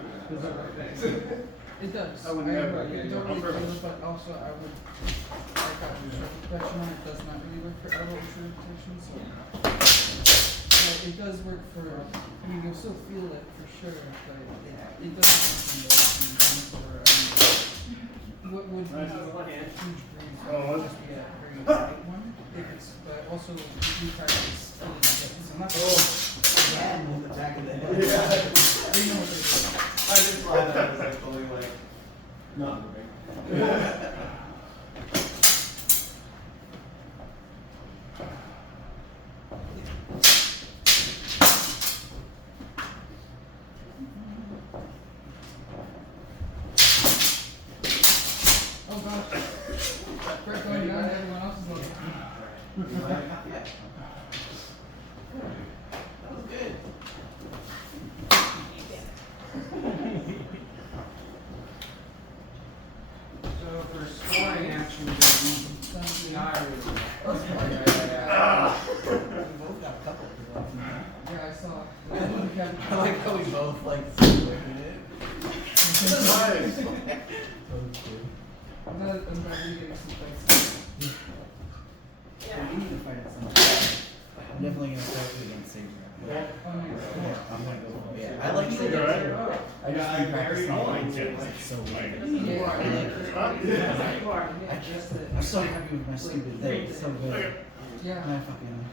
It does. I would never agree. get I it don't on really feel purpose. it, but also I would like that shoulder protection on it does not really work for elbow shoulder protection, so it does work for. I mean, you'll still feel it for sure, but it doesn't work for what would be a huge breeze Oh, would just be a very light one. If it's, but also you do practice feeling it. So I'm not Again, with the back of the head. Yeah. you know what it is. I just thought that was actually like not moving. Oh gosh. Brett going down, everyone else is like. Yeah. That was good. So for scoring action, we're gonna be not really. We both got a couple for that. Yeah, I saw. I like how we both like looking at it. I'm glad we're getting some places. Yeah, we need to fight at some point. I'm definitely gonna start against Saber. Oh, nice. Yeah, I'm gonna go. Yeah, I like You Saber. alright? I just keep practicing on my kids. It's so weird. Yeah. I like it. I just, I'm so happy with my stupid thing. It's so good. Yeah. My fucking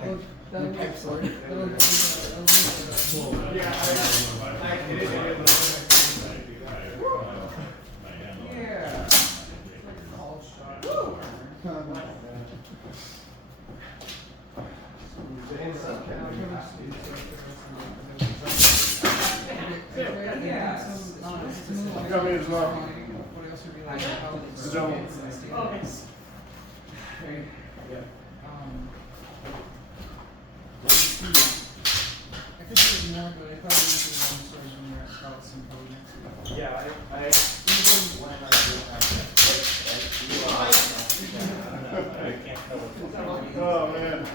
Well, that my would- pipe sword. that would be, Yeah, I did it. Yeah. all shot. Got me as well. What else would be like how it's Good job. I could do it more, but I thought it would be long stories when we're at Palace and Code next week. Yeah, Oh, man.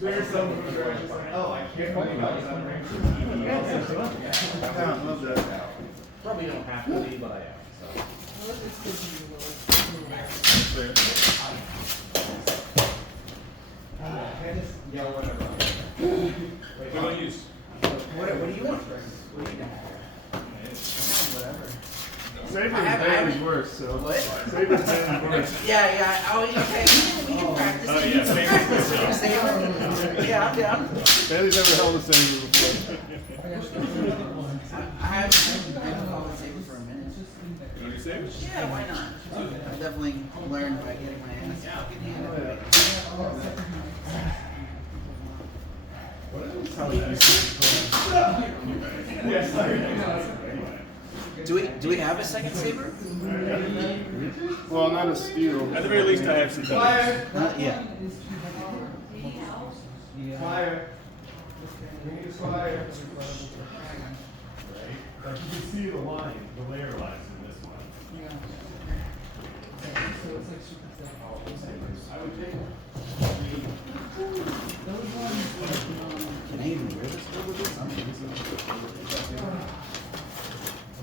There's some who are just like, oh, I can't believe I was on range. Yeah, I love that. Probably don't have to be, but I am. So. Well, it's good to be a little I just yell whatever. What do you want to use? What do you want? What do you got? Whatever. Saber's I have- band is worse, so. What? Saber's band is worse. Yeah. Oh, okay. We can practice. Oh, We yeah, can practice. Saber. Yeah, I'm down. Bailey's never held a Saber before. I haven't called Saber for a minute. You want to save? Yeah, why not? I've definitely learned by getting my ass fucking handed. Probably Yes, do we have a second Saber? Well, not a steel. At the very least, I have some dummies. Yeah. Fire. We need a fire. Like you can see the line, the layer lines in this one. Yeah. So it's like super thick. I would take. Those ones, Can I even wear this with this?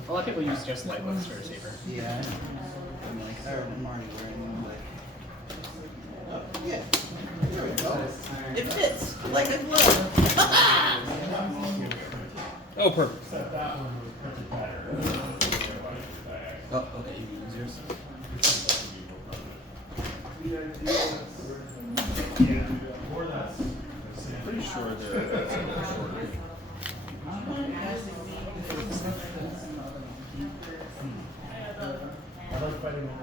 A lot of people use just light ones for a saber. Yeah. I'm like, I'm already wearing them. Like, oh, yeah. There we go. It fits like a glove. Oh, perfect. Except that one was printed better. Oh, okay. You can use yours. Yeah, or that's. Pretty sure they're a little shorter. I like fighting with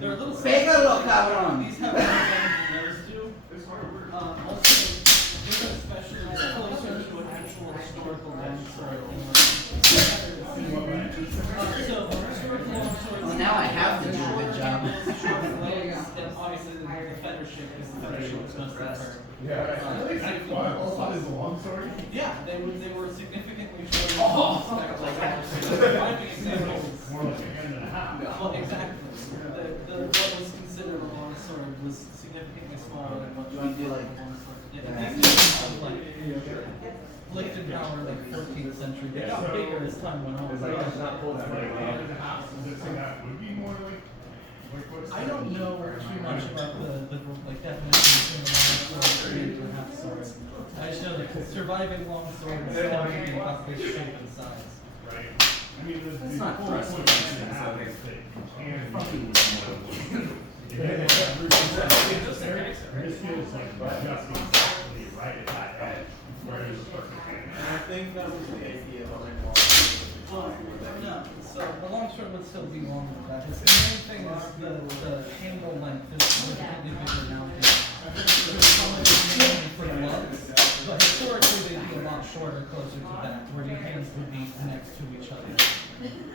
They're a little Pégalo, cabrón. These have more than those do. Also, they're especially closer to an actual historical longsword. So, historical longswords. Well, now I have to do a good job. Short legs, and obviously the feather shape is the feather shape most preferred. What is a long sword? Yeah, they were significantly shorter. Surviving examples. More like a hand and a half. Well, exactly. What was considered a long sword was significantly smaller than what You want to do like yeah, these have like lifted power like 14th century. They got bigger as time went on. That would be more like what's I don't know too much about the like definition between a long sword and a half sword. I just know that surviving long swords tend to be about this shape and size. right? I mean, That's not trust. This feels like just exactly right at that edge, where it's perfect. I think that was the idea behind No, so the long sword would still be longer than that. The main thing is the handle length is significantly bigger nowadays. There's probably mainly for gloves, but historically they'd be a lot shorter, closer to that, where your hands would be next to each other.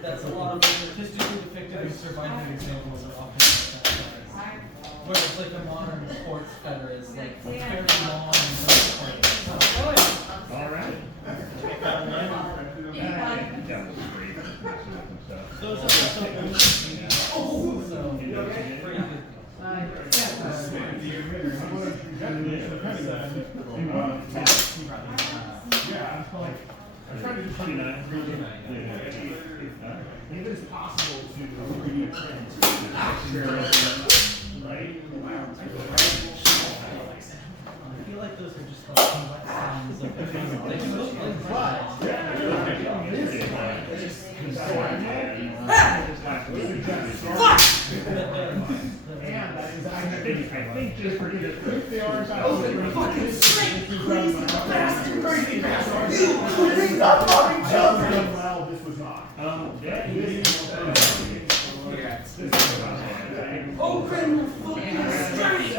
That's a lot of statistically depicted and surviving examples are often like that size. Whereas like a modern sports feather is like very long and very short. All right. Those are so pretty good. I'm trying to do something if it's possible to 3D print, right? I feel like those are just like wet sounds. Like they look I think just for if they are Fucking straight, crazy bastard, crazy bastard. These are fucking children. Well, this was not. Open the fucking straight.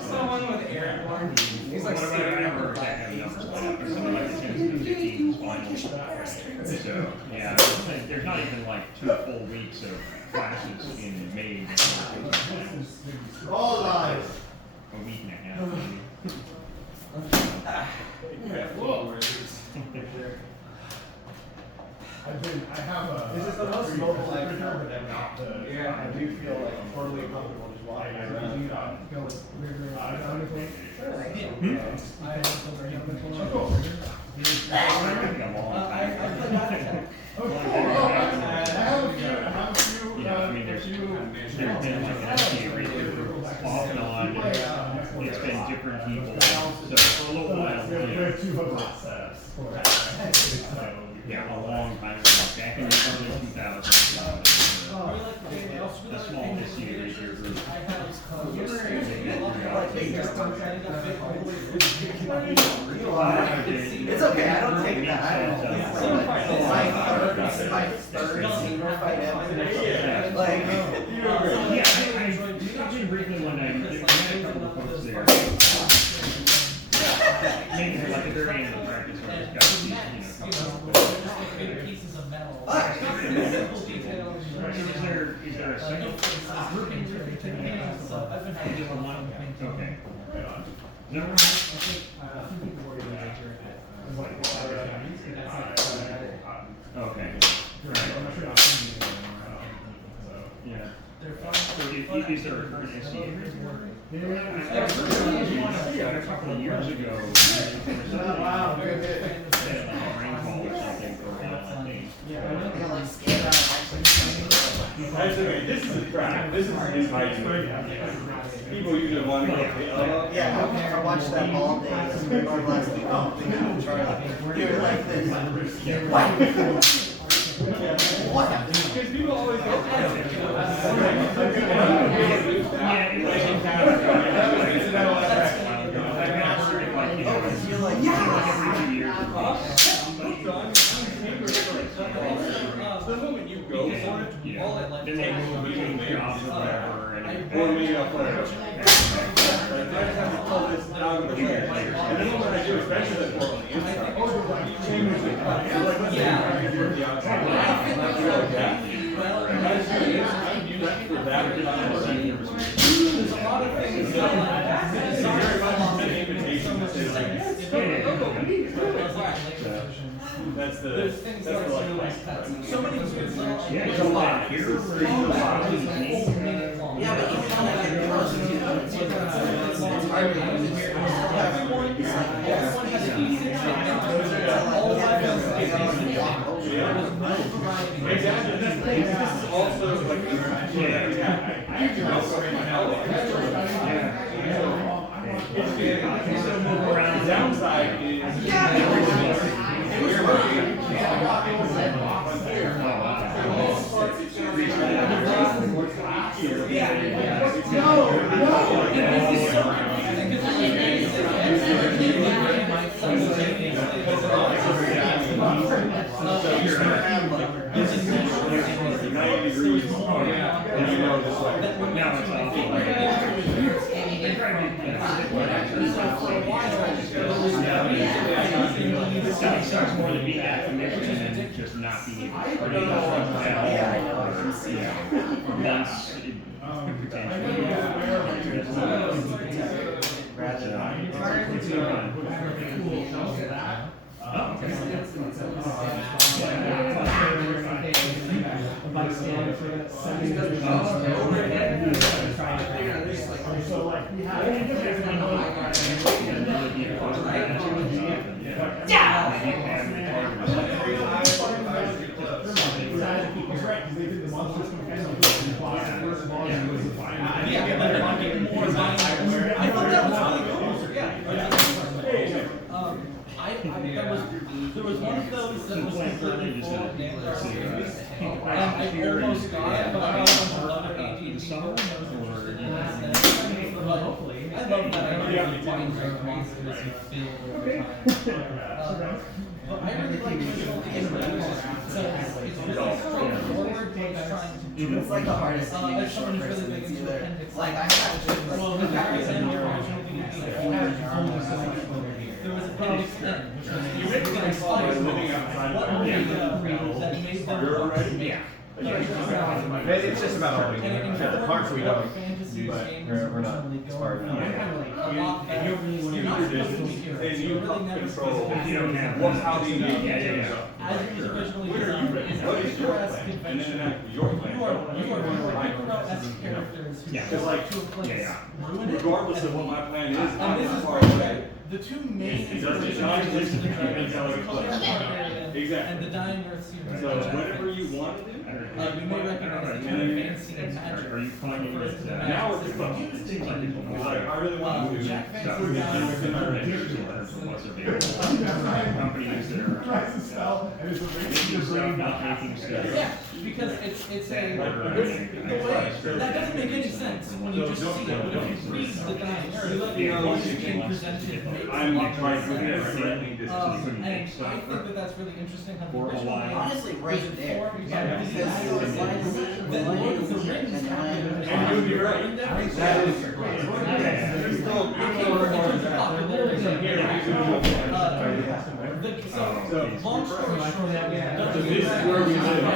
Someone with airborne. He's like staring at her back. So, yeah, there's not even like 2 full weeks of classes in May. All lies. A week and a half. I have a. This is the most mobile I've printer, ever but I'm not the. Yeah, I do feel like totally comfortable just walking around. Go with weirder. I also very cool. Yeah, I mean, there's been like an SDA reader off and on. It's been different people. So for a little while, yeah, a long time ago, back in the early 2000s. The small SDA reader group. It's okay, I don't take that. I don't. My third senior fight ever. Like, Yeah, I did briefly when I had a couple of folks there. Maybe like at the very end of the practice, where I just got Big pieces of metal. Is there a second? So I've been having a lot of pain. Okay. No. Okay. Yeah. So is there a current SDA? A couple of years ago, Wow, good hit. a rain call or something for a while, I think. Actually, this is a crap. This is inviting. People usually want to go. yeah, I watched that all day. Last week, Charlie. You were like this. What? What happened? Because people always go, So the moment you go for it, all that then they move between jobs or whatever, and or maybe I'll play. Like, I just have to pull this out of the way. And then when I do, especially that work on the inside, you change the cut. So like, let's say I can do the outside. And I feel like that. And I just do this, I use that for that. There's a lot of things that It's very much an invitation to say like, that's the, there's things like so many weird little yeah, there's a lot here. There's a lot of Yeah, but you kind of get close to it. It's hard to use it. everyone has a decent all of exactly. This is also like, the downside is starts more to be that connection and just not being able to play once there was one of those that was completely full of gambler series, and I almost got it, but I got a bunch of other ADD hopefully. I love that I don't really find monsters you feel over time. But I really like visual games. So it's really straightforward, but it's trying to do It's like the hardest thing to as someone who's really big into either. appendix. Like I have Well, the comparison there was appendix N, which was you written in spite living outside what were the that made them You're ready? Yeah. It's just about all we do. The parts we don't use, but we're not as far as and you're not supposed to be here. And you really never control have what, how the as it was originally designed, it's a What is your picturesque plan? And convention. then your plan. You are as characters who Yeah. show Like, up to a place, ruin it, regardless and of what my leave. plan is, And I'm this as is far where away. the two main It does not exist to be intelligent Color place. Barbarian Exactly. and the Dying Earth series. So whatever you want to do. You may recognize the term fantasy and magic. Are you finding Refers to the that Now magic it's system fun. used in D&D. It's like, I really want to do Jack that. Fancy Guys. Companies that are Tries to sell, and it's a making stuff, not making stuff. Yeah, because it's a the way that doesn't make any sense when you just see it. But if you read the Dying Earth, what is being presented makes a I'm lot trying more to get sense. threatening And I think that that's really interesting how the For a original while. game Honestly, right was there. informed Yeah, by because the you was like, then Lord of the Rings happened. And you'd be right. That is There's still So, long story short, this is where we live. I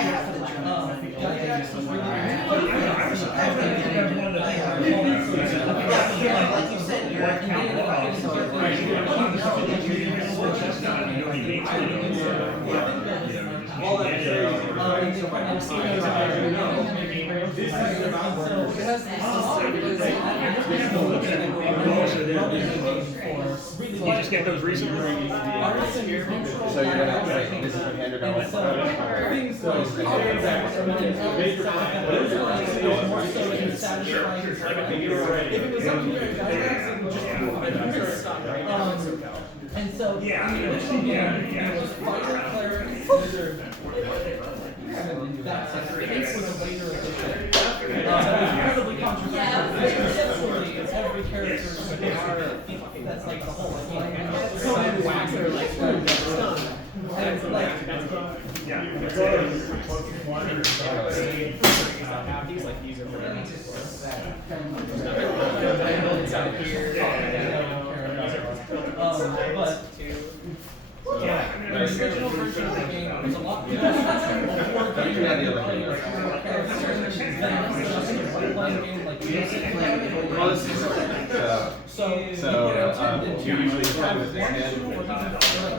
have to like you said, you're a cowboy, so All that You just get those recently. So you're gonna, this is what handed out. so in the original game, there was fighter, cleric, wizard. That's it. Ace was a waiter edition. Incredibly controversial. Conceptually, it's every character that's like the whole thing. So many whacker like stunned. And like He's like these are but the original version of the game was a lot more playing game like so you usually have with this hand.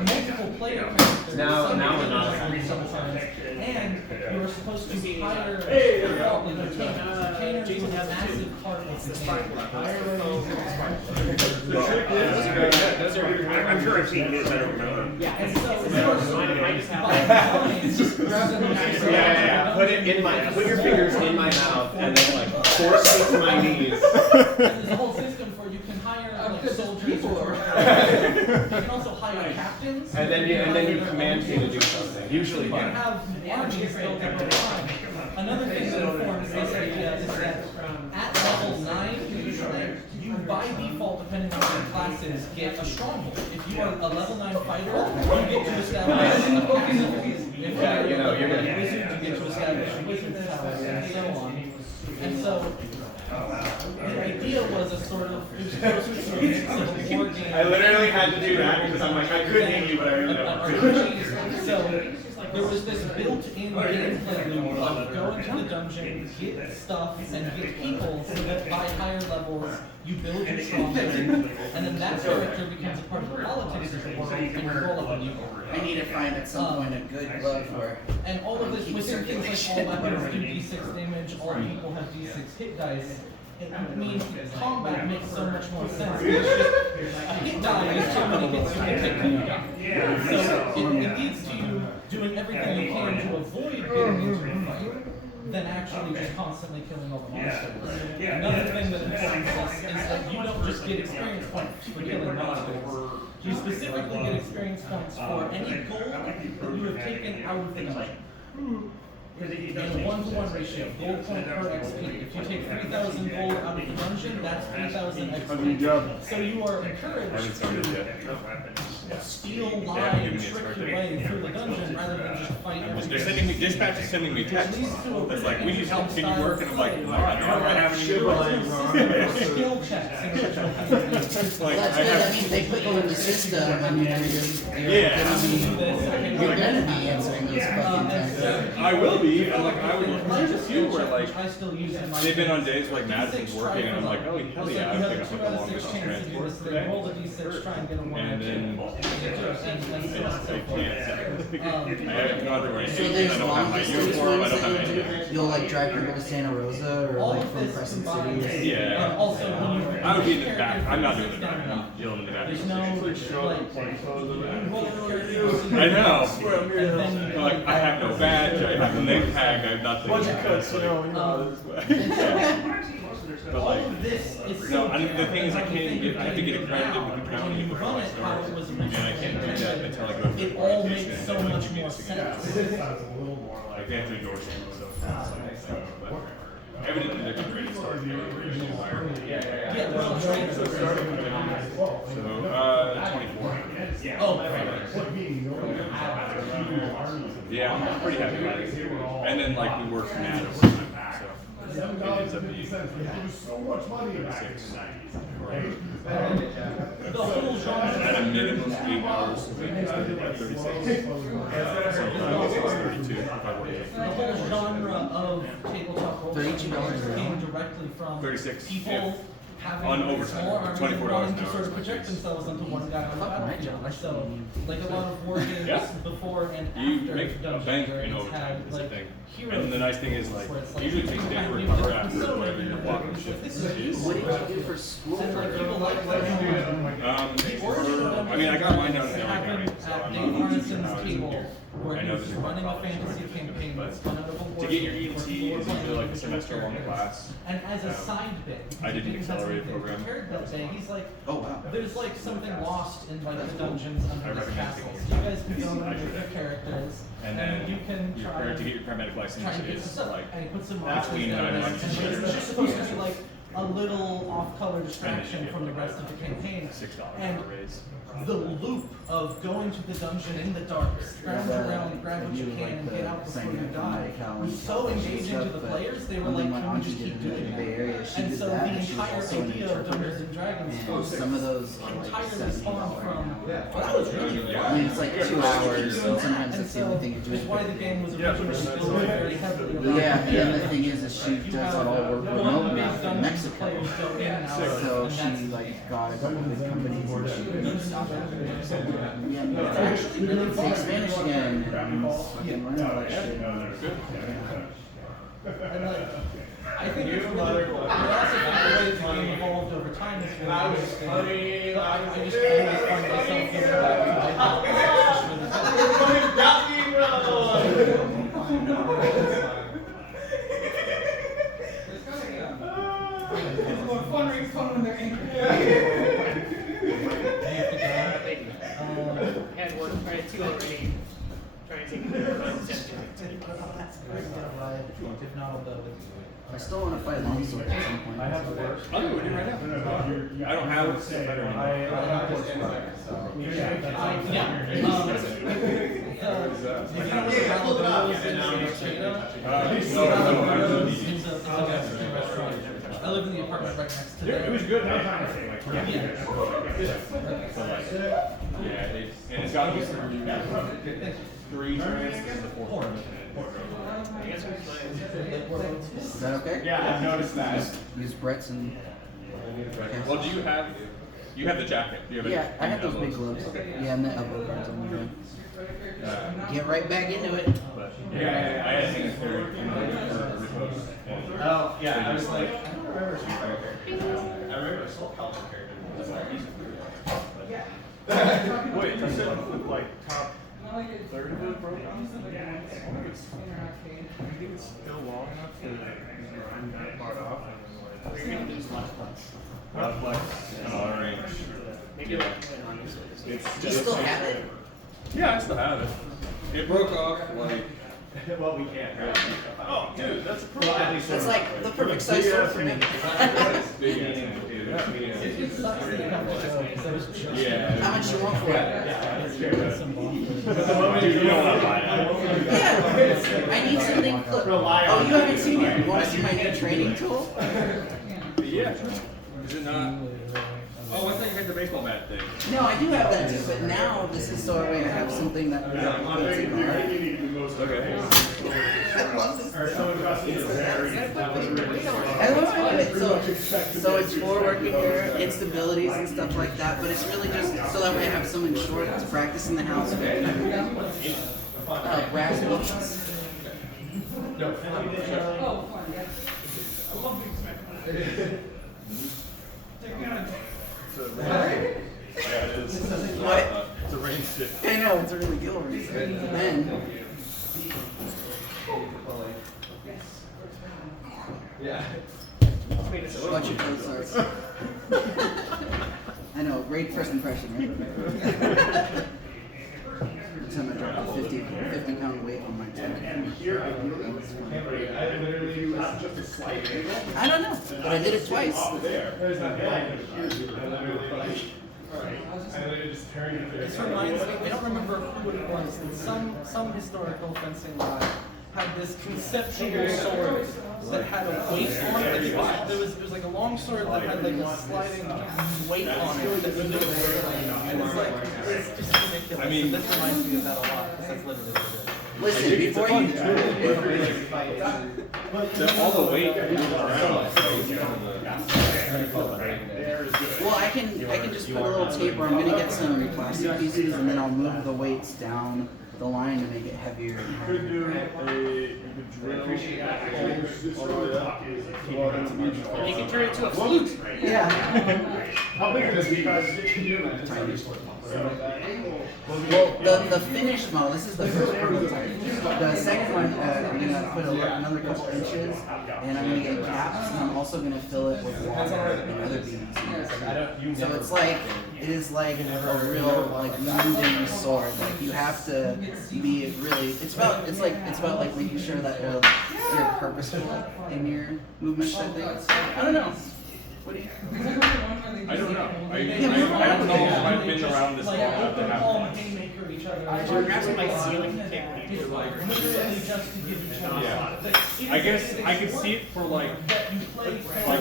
multiple player characters. Now we're not. Sometimes, and you were supposed to hire the retainer to a massive part of the game. I'm sure I've seen this, I don't remember. Yeah, and so Yeah. Put it in my. Put your fingers in my mouth and then like force me to my knees. There's a whole system for you can hire like soldiers or you can also hire captains. And then you command me to do something. Usually You can have armies built up over time. Another thing that informs this idea is that at level 9, usually, you by default, depending on your classes, get a stronghold. If you are a level 9 fighter, you get to establish a castle. If you're a wizard, you get to establish a wizard's tower, and so on. And so, the idea was a sort of, it was closer to a mix of a war game. I literally had to do that because I'm like, I could hate you, but I really don't. So there was this built-in gameplay loop of go into the dungeon, get stuff, and get people so that by higher levels you build your stronghold, and then that character becomes a part of the politics of the world, and you roll up a new one. I need to find at some point a good glove for. And all of this within things like all weapons do d6 damage, all people have d6 hit dice. It means combat makes so much more sense. It's just, a hit die is how many hits you can take to you. So it leads to you doing everything you can to avoid getting into a fight, than actually just constantly killing all the monsters. Another thing that informs us is that you don't just get experience points for killing monsters. You specifically get experience points for any gold that you have taken out of the dungeon. In a 1-to-1 ratio, gold point per XP. If you take 3,000 gold out of the dungeon, that's 3,000 XP. So you are encouraged to steal, lie, and trick your way through the dungeon rather than just fight everything. They're sending me, dispatch is sending me text. It's like, we need help, can you work? And I'm like, no, I don't have any Skill checks in which Well, that's good. That means they put you in the system, and you're gonna be answering those fucking texts. I will be, and like, I would like to feel where like, I still use in my they've been on days where like Madison's working, and I'm like, oh, hell yeah, I pick up like a long distance transport today. Roll the d6, try and get a 1 And then I haven't gone through any So changes, there's I don't have long my distance uniform, I ones don't that have you'll do? anything. You'll like drive people to Santa Rosa or like from Crescent City? Yeah. Also, when you I would be in the back, I'm not doing the driving, I'm dealing in the back. there's no like I know. Like, I have no badge, I have no name tag, I have nothing. But all like, of this is no, I mean, the thing is, I can't get, I have to get accredited with the county when you before run I it how start. it was And I can't do that until I go through it the all orientation, makes and so then much like, more you sense. get like, they have to endorse it and stuff. Evidently, they're training started. Yeah, we're all trained. So, 24. Oh, Yeah, I'm pretty happy about it. And then, like, we work from Adam, so it ends up being 6. the whole genre. At a minimum, 8 hours a week, it's like 36. So, 32 if I work. The whole genre of tabletop role playing $32 came directly from 36, people yeah. having On overtime, small armies $24 and wanting an to hour sort is of my project base. themselves onto one guy on the battlefield. So, like a lot of war games Yeah. before and You after make a Dungeons bank and in Dragons overtime, had is the like thing. hero And the nice thing is, like, where it's like usually it takes a day to you recover have after so whatever many your different walking shift this is. What did you do for school? and like people like I mean, I got mine down to like, happened so at I'm Dave not Arneson's using table where I he know was there's running a probably fantasy some campaign that's spun out of a to war get your game, ENT where people were is playing usually like a individual semester long characters. class. And as a Um, side bit, because I did he an didn't have accelerated something program. prepared that day, he's like, Oh wow. there's like something lost in like the dungeons I under this recommend castle. taking So you guys can go I in with should your have. characters, And then you can you're try prepared to and get your paramedic license try and get is some stuff. like And he puts some between 9 and months and it's years. just supposed to be like a little off-color distraction get from the like rest of the campaign. $6 And for a raise. the loop of going to the dungeon in the dark, scramble around, grab what you can, and get out before you die was so engaging to the players, they were like, can we just keep doing that? And so the entire idea of Dungeons and Dragons And some of those are like entirely spawned $70 from, now. well, that was really I mean, it's like 2 hours, and sometimes and that's the so only thing you do. it's why the game was Yeah, originally built very heavily around. Yeah, and the thing is she does all work remote now from Mexico. Players go in and out, So and she that's- like got a couple big companies and she stopped it. So yeah, it's actually really speak Spanish again and fucking learn all that shit. And like, I think it's really cool. But also the way the game evolved over time is really interesting. I just always find myself thinking back to It's more fun when fun when they're angry. Had one, I had two already. Trying to take if not, I'll bet with I still want to fight longsword at some point. I have the worst. I'll do it right now. I don't have it. I have horse fire, so. I live in the apartment right next to It was good. Yeah, and it's got these 3 turns. This is the 4th turn. Is that okay? Yeah, I've noticed that. Use Brett's and Well, do you have the jacket? Do you have yeah, I have those big elbows? gloves. Yeah, and the elbow guards on the Uh, Get right back into it. but yeah, I had things for Oh, yeah, I was like, I don't remember Street Fighter characters. I remember Soul Calibur characters. Wait, you said like top third of the program? I think it's still long enough to grind that part off and then like. range. maybe like Do you still have it? Yeah, I still have it. It broke off like. Well, we can't, right? Oh, dude, that's a Well, at least That's like the perfect size sword for me. big. Yeah. How much you want for it? You don't want to buy it. Yeah, I need something. Oh, you haven't seen it? You want to see my new training tool? Yeah. Is it not? Oh, I thought you had the baseball bat thing. No, I do have that too, but now this is so I have something that. Okay. I love this. Or someone got me very. I love it. So it's for working your instabilities and stuff like that, but it's really just so that way I have something short to practice in the house. Brass beats. Oh, fun, yeah. I love these. Yeah, it is. What? It's a range stick. I know, it's a really good one. Then, Yeah. watch your code starts. I know, great first impression, right? Every time I drop a 50-pound weight on my tongue. Just a slight angle. I don't know, but I did it twice. There's that guy. And then it just turned into This reminds me, I don't remember who it was, and some historical fencing guy had this conceptual sword that had a weight on it. There was like a long sword that had like a sliding weight on it that was just and it's like, it's just ridiculous. I mean- So this reminds me of that a lot, because that's literally what it is. Listen, before you. All the weight moves around. Well, I can just put a little tape where I'm gonna get some plastic pieces and then I'll move the weights down the line to make it heavier. Could do you could drill holes all the way up. You can turn it into a flute. Yeah. How big is this? Because can you Tiny. Well, the finished model, this is the first prototype. The second one, I'm gonna put another couple inches, and I'm gonna get caps, and I'm also gonna fill it with water and other beads. So it's like, it is like a real like moving sword. Like you have to be really. It's about like making sure that you're purposeful in your movements. I think. I don't know. What do you? I don't know. I don't know if I've been around this long enough to have haymaker each other. We're grabbing my ceiling to take pictures. Literally just to give each other. Yeah. I guess I could see it for like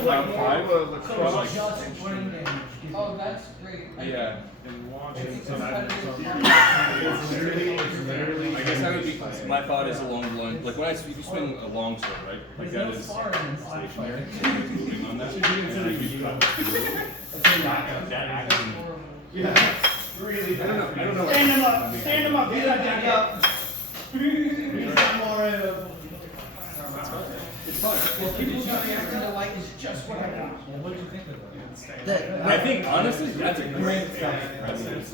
round 5. So it's just brain damage. Oh, that's great. Yeah. And launch it. So I guess that would be my thought is along the line. Like when if you swing a long sword, right? Like that is stationary. Moving on that. And then you cut through. That actually. Yeah. Really. I don't know. Stand him up. Stand him up. Get that back up. It's fun. The light is just what I got. What did you think of that? I think honestly, that's a great precedent.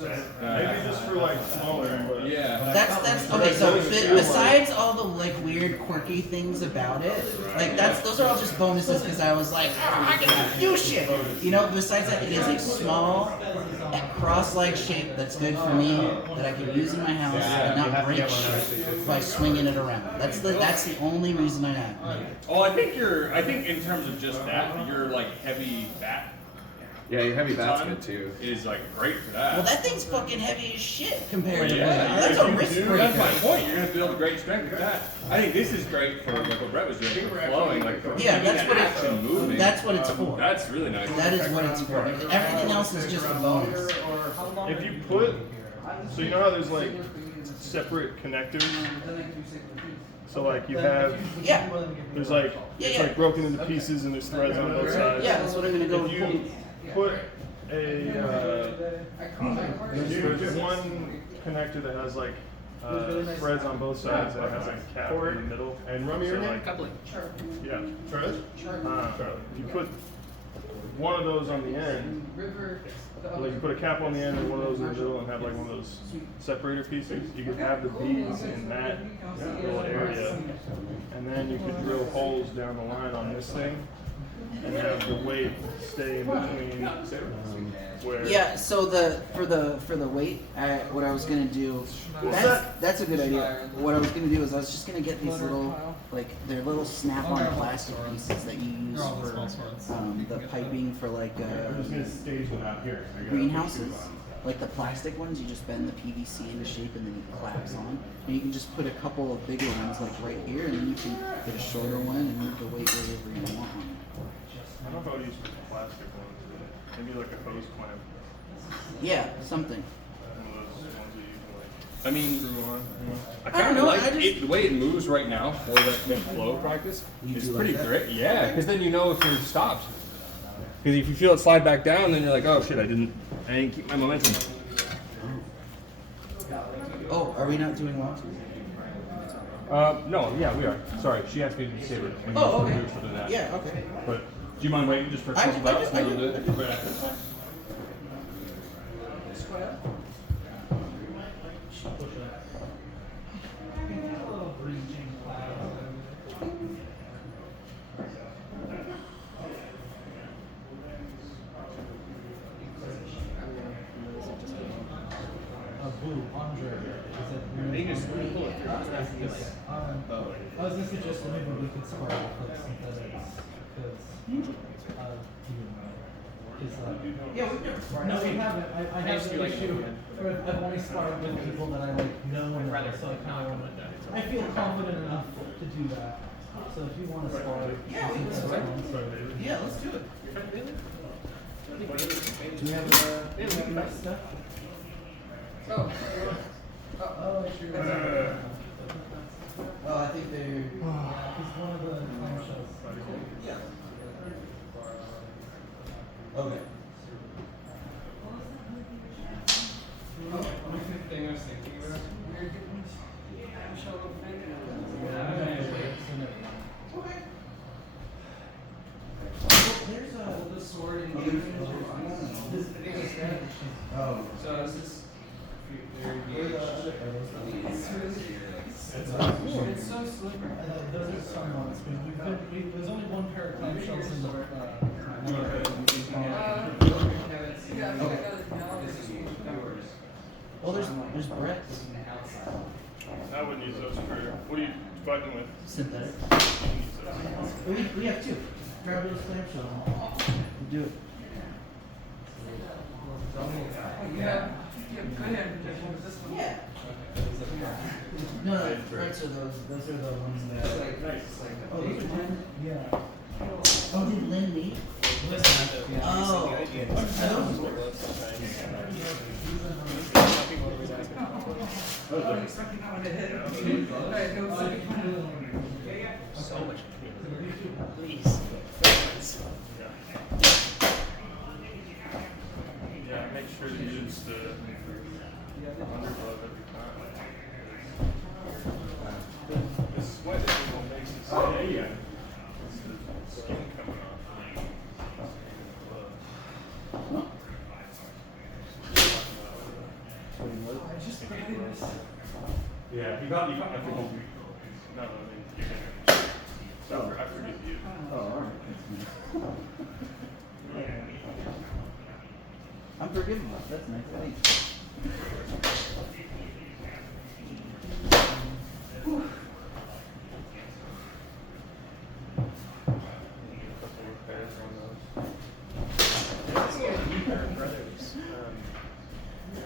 Maybe just for like smaller, but Yeah. That's okay. So besides all the like weird, quirky things about it, like those are all just bonuses because I was like, oh, I can do shit. You know. Besides that, it is a small, cross-like shape that's good for me that I can use in my house and not break shit by swinging it around. That's the only reason I have it. Oh, I think in terms of just that, your like heavy bat. Yeah, your heavy bat's good too. Is like great for that. Well, that thing's fucking heavy as shit compared to Yeah, that. That's a wrist That's breaker. my point. You're gonna build great strength with that. I think this is great for like what Brett was doing, for flowing, like for Yeah, keeping that's that what action moving. That's what it's for. That's really nice. That is what it's for. Everything else is just a bonus. if you put, so you know how there's like separate connectors. So like you have, Yeah. there's like it's Yeah. like broken into pieces and there's threads on both sides. Yeah, that's what I'm gonna go If with. you put a there's one connector that has like threads on both sides and it has like a cap in the middle. And run your name. Coupling. Yeah. If you put one of those on the end, like you put a cap on the end and one of those in the middle and have like one of those separator pieces, you could have the beads in that little area, and then you could drill holes down the line on this thing and have the weight stay in between where. Yeah. So for the weight, what I was gonna do, that's a good idea. What I was gonna do is I was just gonna get these little they're little snap-on plastic pieces that you use for the piping for like I'm just gonna stage them out here. greenhouses. Like the plastic ones, you just bend the PVC into shape and then it claps on. And you can just put a couple of bigger ones like right here, and then you can get a shorter one and move the weight wherever you want on it. I don't know if I would use plastic ones, maybe like a hose clamp. Yeah, something. One of those ones that you can like I mean, screw on. I I kind don't of know, like I just- it, the way it moves right now for that flow practice. You It's do pretty like that? great. Yeah, because then you know if you're stopped. Because if you feel it slide back down, then you're like, oh shit, I didn't keep my momentum. Oh, are we not doing walks? No, yeah, we are. Sorry, she asked me to save it. Oh, okay. For that. Yeah, okay. But do you mind waiting just for a I couple do, minutes? I and do, we'll do I it do. right after? Little breaching clouds. Blue, Andre, is it? They just pull it through. I was gonna suggest that maybe we could spar with like synthetics, because, Yeah, we've never sparred. no, we haven't. I have used to an like issue it. where I've only sparred with people that I like know and know, so I kind of, I feel confident enough to do that. So if you want to spar, Yeah, we can spar. Yeah, let's do it. Do we have a stuff. Oh, sure. Oh, I think they're. He's one of the clamshells. Yeah. Okay. Thing I was thinking about. Okay. There's The sword in Oh. So this is Those are some ones, because there's only one pair of clamshells in the, Well, there's breadths. I wouldn't use those for. What are you fighting with? Synthetic. You can use those. We have two. Grab those clamshells. Do it. Yeah. No, breadths are those are the ones that. Oh, those are 10? Yeah. Oh, did Lynn leave? Oh. So much. Please. Yeah, make sure to use the underglove every time. The sweat is what makes it so. yeah. It's the skin coming off. Yeah, you got, I think. No, I mean, you're gonna. So I forgive you. Oh, alright. I'm forgiving you. That's nice. Thanks. Brothers.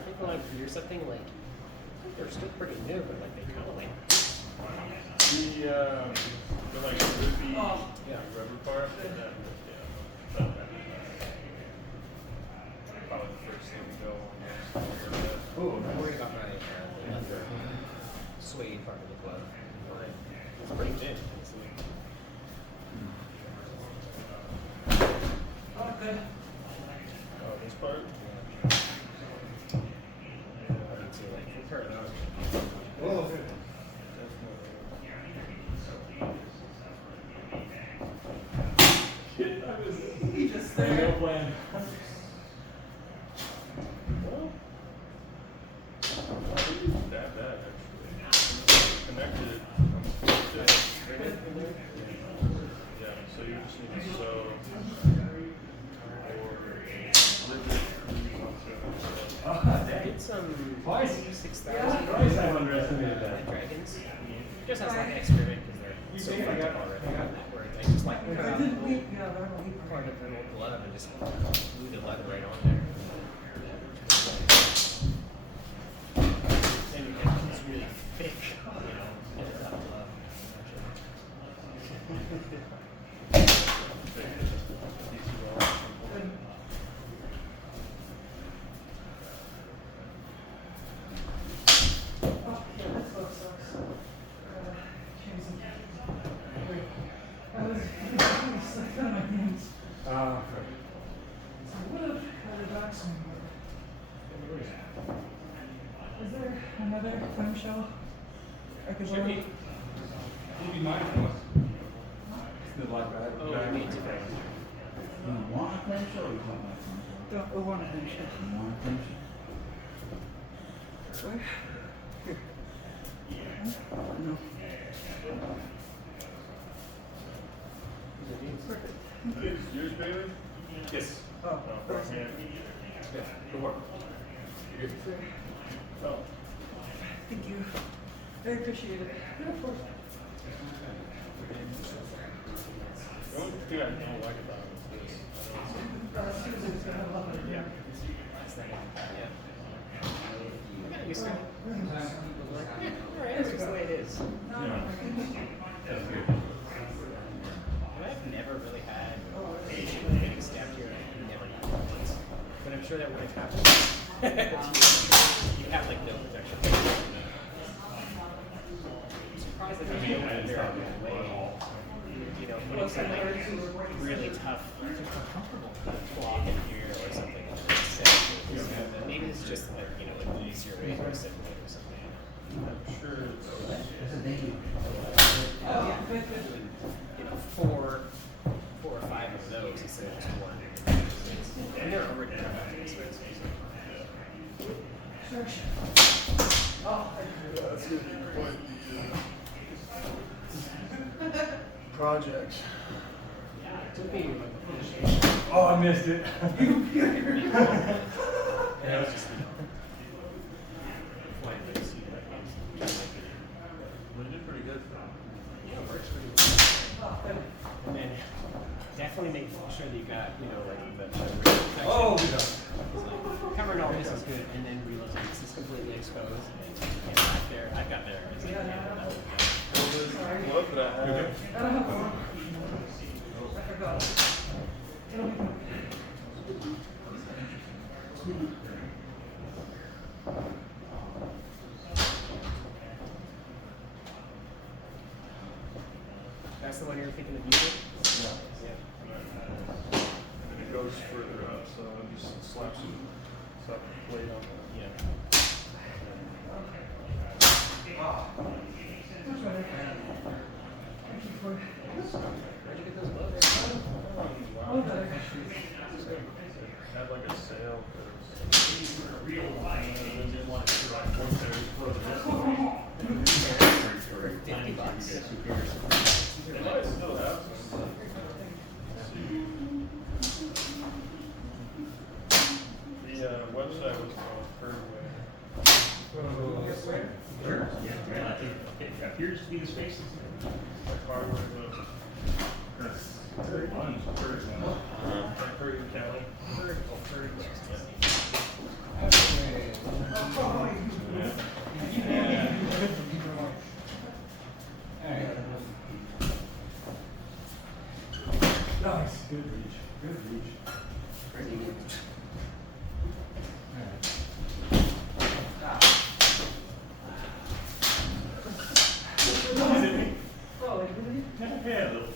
People out here, something like they're still pretty new, but like they kind of like. The like grippy rubber part. Yeah. Probably the first thing to go on. Oh, I'm worried about my leather suede part of the glove. It's pretty thin. Oh, this part? I need to like compare it out. Oh, He just No there. plan. well. That bad, actually. Connected it. Yeah, so you just need to sew. It's Twice. 6,000. Twice I've underestimated that. Dragons. Just as like an experiment because they're so effective already. Where I just like cut out part of an old glove and just glue the leather right on there. Then you get this really thick, tough glove. Is there another clamshell? I could Should borrow? be. You'd be mindful. The black bag. Oh, we need to go. You want a clamshell or you want my clamshell? Don't want a clamshell. You want a clamshell? Where? Here. No. Perfect. Yours, Bailey? Yes. Oh, Oh, right hand. Yeah, good work. You're good. Oh. thank you. I appreciate it. The only thing I don't like about it is this. Susan's gonna have a lot of Yeah. Yeah. I gotta use some. Alright, that's just the way it is. That's good. I've never really had an issue with getting stabbed here. I've never had one once. But I'm sure that would have happened. You have like no protection. I'm surprised that you don't have very good way. Putting some like really tough, cloth in here or something. Maybe it's just like, an easier way to assimilate or something. I'm sure it's. I said thank you. Four or five of those instead of just one. And they're already kind of expensive. Sure. Oh, Yeah, that's gonna be quite. projects. Oh, I missed it. Yeah, it was just flying by the seat of my pants. We did pretty good. Yeah, it works pretty well. And then definitely make sure that you got, you know, like the protection. Oh, Covering all this is good, and then realize this is completely exposed. And back there, I've got there. It's like, yeah, that would Look at that. That's the one you're thinking of using? Yeah. Yeah. And it goes further up, so it just slaps the plate on the. Yeah. Where'd you get those gloves? Had like a sale. They might still have some. The website was called Fernway. Sure. Yeah, I think it appears to be the spaces. Like hardware goes. Very fun. Curry County. Nice. Good reach. Good reach. Yeah, a little.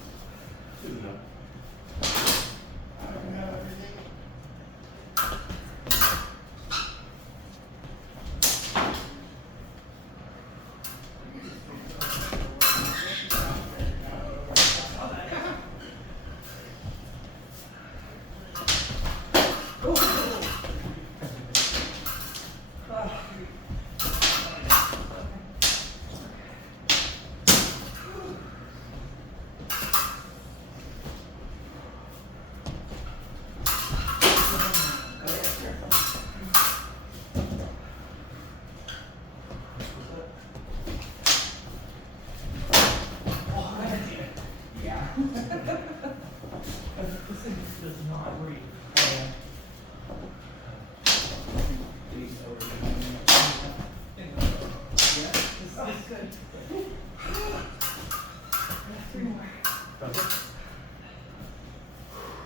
Good enough.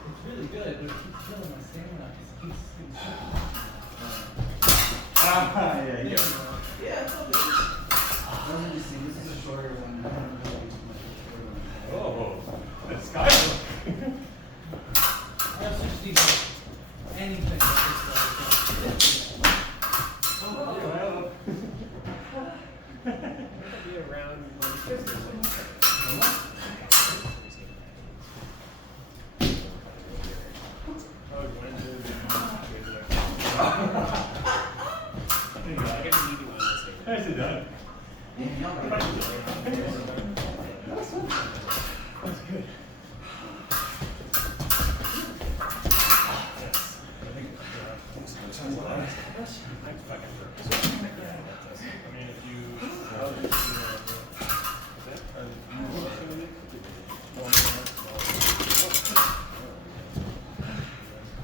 It's really good, but it keeps killing my stamina because it keeps getting Yeah. Yeah, it's all good. Let me just see, this is a shorter one. I don't really use much of a shorter one. Oh, the sky look. I also just need like, anything that's It'll be around 150. I guess you need one this week. Nicely done. Yeah, y'all got it. That's good. I mean, if you.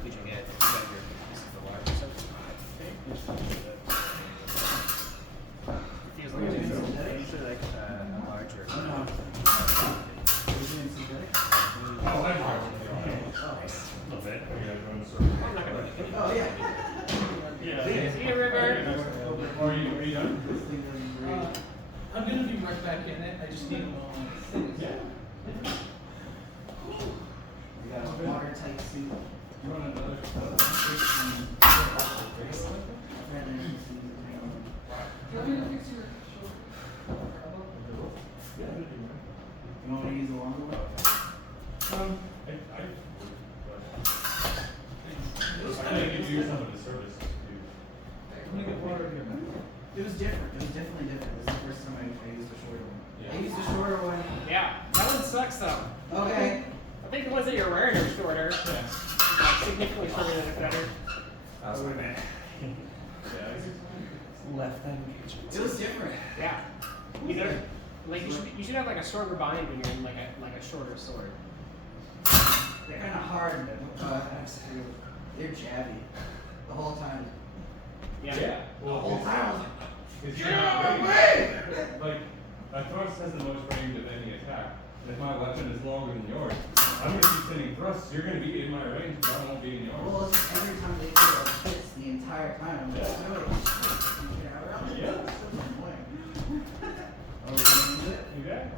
Did you get your piece of the wire or something? It feels like it's usually like a larger. Oh, I know. Nice. A little bit. I'm not gonna do it. Oh, yeah. Yeah. See you, River. Are you done? I'm gonna be right back in it. I just need a moment. Yeah. We got a watertight suit. You want another? Do you want me to fix your shoulder? You want me to use the longer one? I think you do some of the services too. I'm gonna get water here. It was different. It was definitely different. This is the first time I used a shorter one. Yeah. I used a shorter one. Yeah, that one sucks though. Like you should have like a shorter bind when you're in like a shorter sword. They're kind of hard to execute. They're jabby the whole time. Yeah. The whole time. Get out of my way! Like, a thrust has the most range of any attack. And if my weapon is longer than yours, I'm going to keep sending thrusts. You're going to be in my range, but I won't be in yours. Well, it's just every time they do it, hits the entire time. I'm like, no. Yeah. It's so annoying. Are we going to use it? Exactly.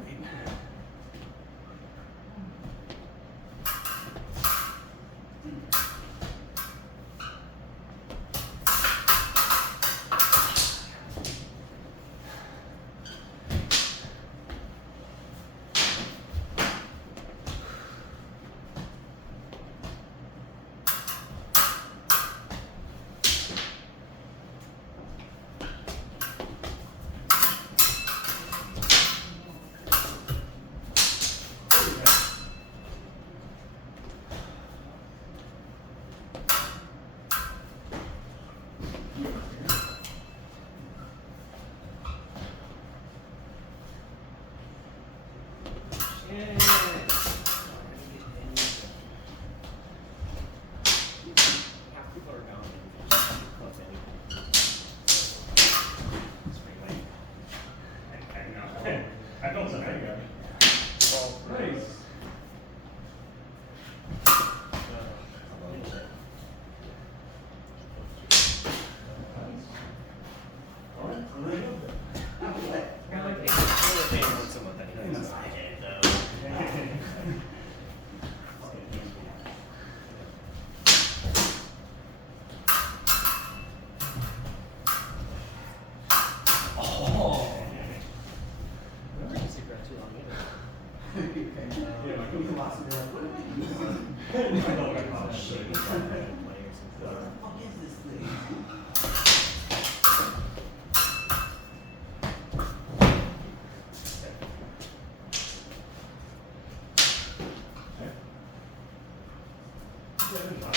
I don't know.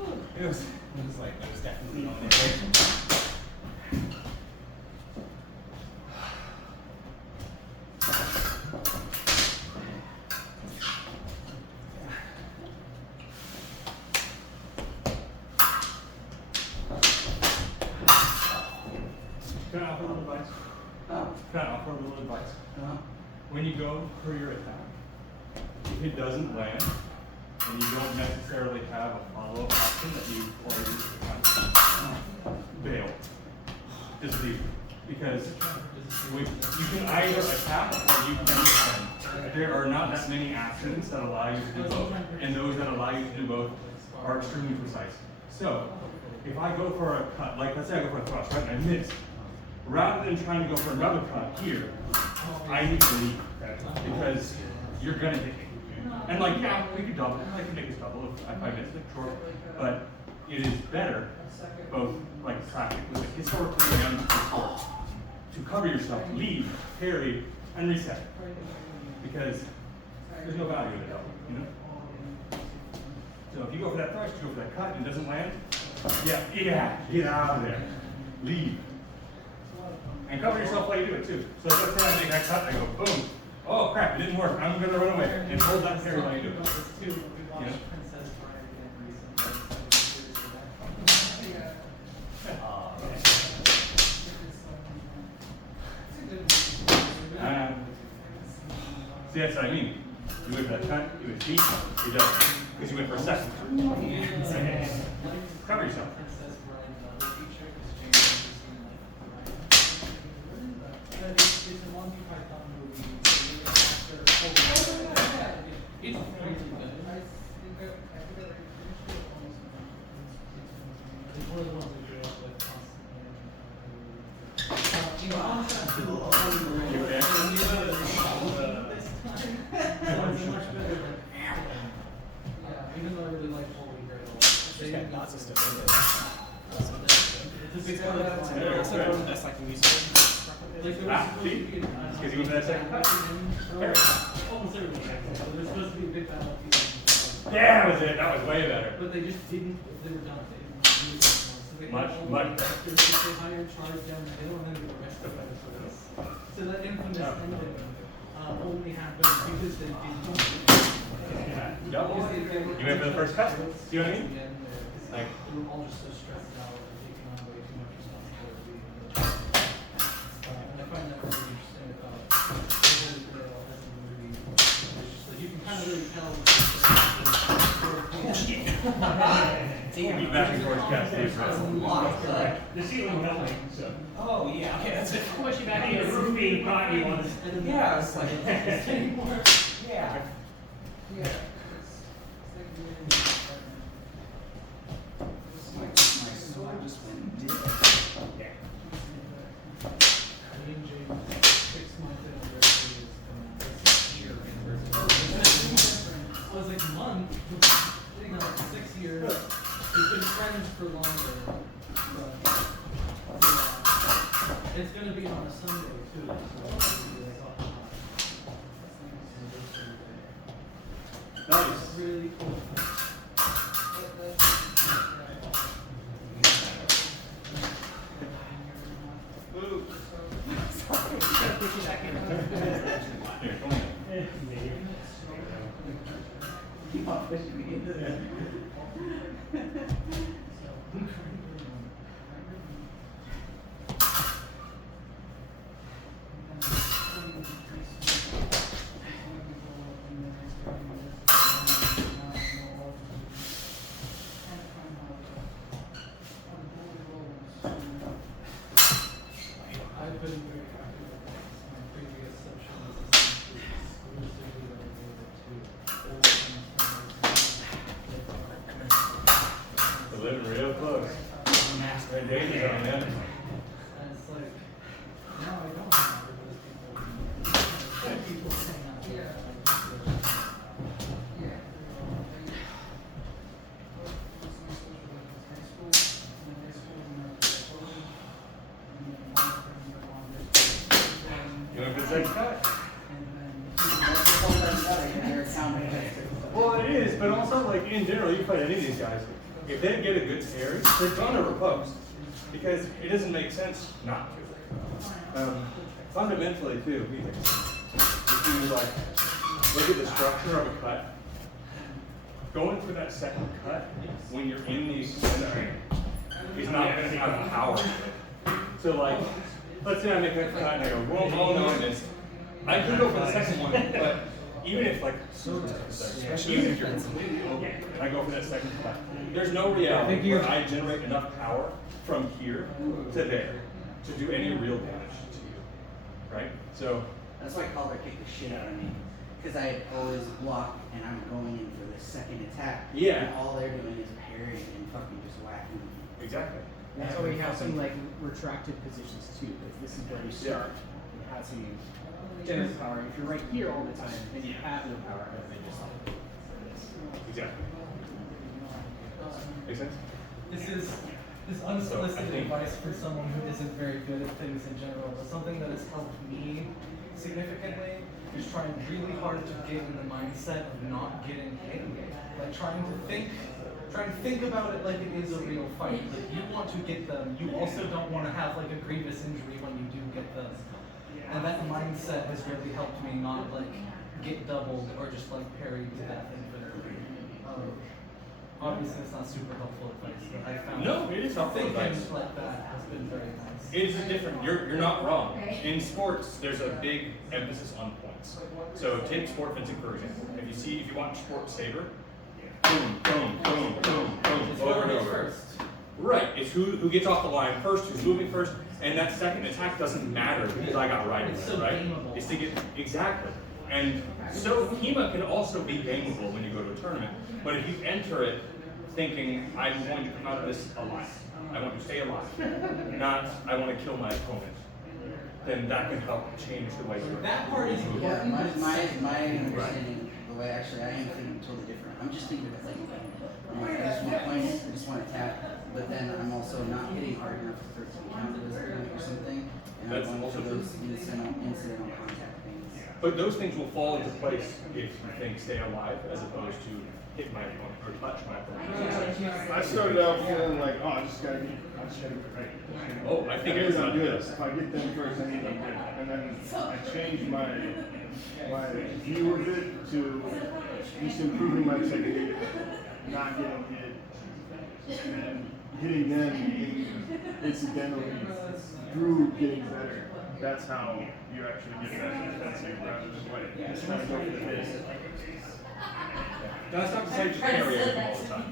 Well, nice. It was definitely on there. Can I offer a little advice? Can I offer a little advice? When you go for your attack, if it doesn't land, and you don't necessarily have a follow-up option that you already bail. Just leave. Because you can either attack or you can defend. There are not that many actions that allow you to do both, and those that allow you to do both are extremely precise. So, if I go for a cut, like let's say I go for a thrust, right, and I miss, rather than trying to go for another cut here, I need to leave, because you're gonna hit me. And like, yeah, we could double, I could make this double if I missed it, sure. But it is better, both like practically, like historically and to cover yourself, leave, parry, and reset. Because there's no value in the double, you know? So if you go for that thrust, you go for that cut and it doesn't land, yeah, get out of there. Leave. And cover yourself while you do it too. So let's say I make that cut, I go boom. Oh crap, it didn't work. I'm gonna run away. And hold that parry while you do it. You know? See, that's what I mean. You went for that cut, you went deep, you don't. Because you went for a second cut. Cover yourself. You okay? Also, the best I can use it. See? Because you went for that second cut. There. Almost everyone. So there's supposed to be a big battle of people. Yeah, that was it. That was way better. But they just didn't, they were done. They didn't do it anymore. So they Much, had all much the vectors that they hired charged down the hill and then the rest of it for this. So that infamous ending only happened because they didn't. Yep. You went for the first cut. See what I mean? Like, We were all just so stressed out and taking on way too much responsibility. And I find that really interesting about the Holy Grail as a movie. It's just like you can kind of really tell. be back and forth cast these. That's a lot of cut. The ceiling melting, so. Oh, yeah, okay, that's it. How much you back in the roof being caught you on? Yeah, it's like, anymore. yeah. Yeah. My sword just went dead. Yeah. Me and James, 6-month anniversary is coming. 6-year anniversary. I was like, month? Sitting on like 6 years. We've been friends for longer. But, yeah. It's gonna be on a Sunday too. So it's gonna be like off the Nice. It's really cool. Here, come on. Keep on pushing me into that. I've been very happy with this. My previous session was essentially exclusively related to We're living real close. Right, David's on that. and it's like, now I don't remember those people. Dead people saying that. You went for the second cut? Well, Well, it is, but also, like, in general, you fight any of these guys, if they get a good series, they're gonna repose. Because it doesn't make sense not to. Fundamentally, too, if you, like, look at the structure of a cut, going for that second cut when you're in the extended is not gonna have power. So, like, let's say I make that cut and I go, well, no, I missed. I could go for the second one, but even if, like, even if you're completely open and I go for that second cut, there's no reality where I generate enough power from here to there to do any real damage to you, right? So, that's why Calder kicked the shit out of me. Because I always block and I'm going in for the second attack. Yeah. And all they're doing is parrying and fucking just whacking me. exactly. That's why we have some like retracted positions too, because this is where you start and how to generate power. If you're right here all the time, then you have no power, and then just like Exactly. Make sense? This is unsolicited advice for someone who isn't very good at things in general, but something that has helped me significantly is trying really hard to get in the mindset of not getting hit. Like trying to think about it like it is a real fight. Like you want to get them, you also don't want to have like a grievous injury when you do get them. And that mindset has really helped me not like get doubled or just like parried to death infinitely. Obviously it's not super helpful advice, but I found No, it is helpful thinking advice. like that has been very nice. It's different. You're not wrong. In sports, there's a big emphasis on points. So take sport fencing for example. If you watch Sport Saber, boom, boom, boom, boom, boom, It's over and whoever gets over. first. Right. It's who gets off the line first, who's moving first, and that second attack doesn't matter because I got right It's with it, so right? gameable. It's to get exactly. And so HEMA can also be gameable when you go to a tournament. But if you enter it thinking I'm going to come out of this alive, I want to stay alive, not I want to kill my opponent, then that can help change the way you That part is Yeah, important. my understanding, the way, actually, I am thinking totally different. I'm just thinking of it like, I just want points, I just want to tap, but then I'm also not hitting hard enough for it to be counted as a point or something, and I'm That's going also for those incidental contact things. But those things will fall into place if you think stay alive as opposed to hit my opponent or touch my opponent. I started out feeling like, oh, I just gotta get right. Oh, I think it's everybody good. does. If I get them first, I need them good. And then I changed my view of it to just improving my technique, not getting hit, and hitting them incidentally through getting better. That's how you actually get better defensive rather than like just trying to go for the hit. That's not to say just carry everything all the time,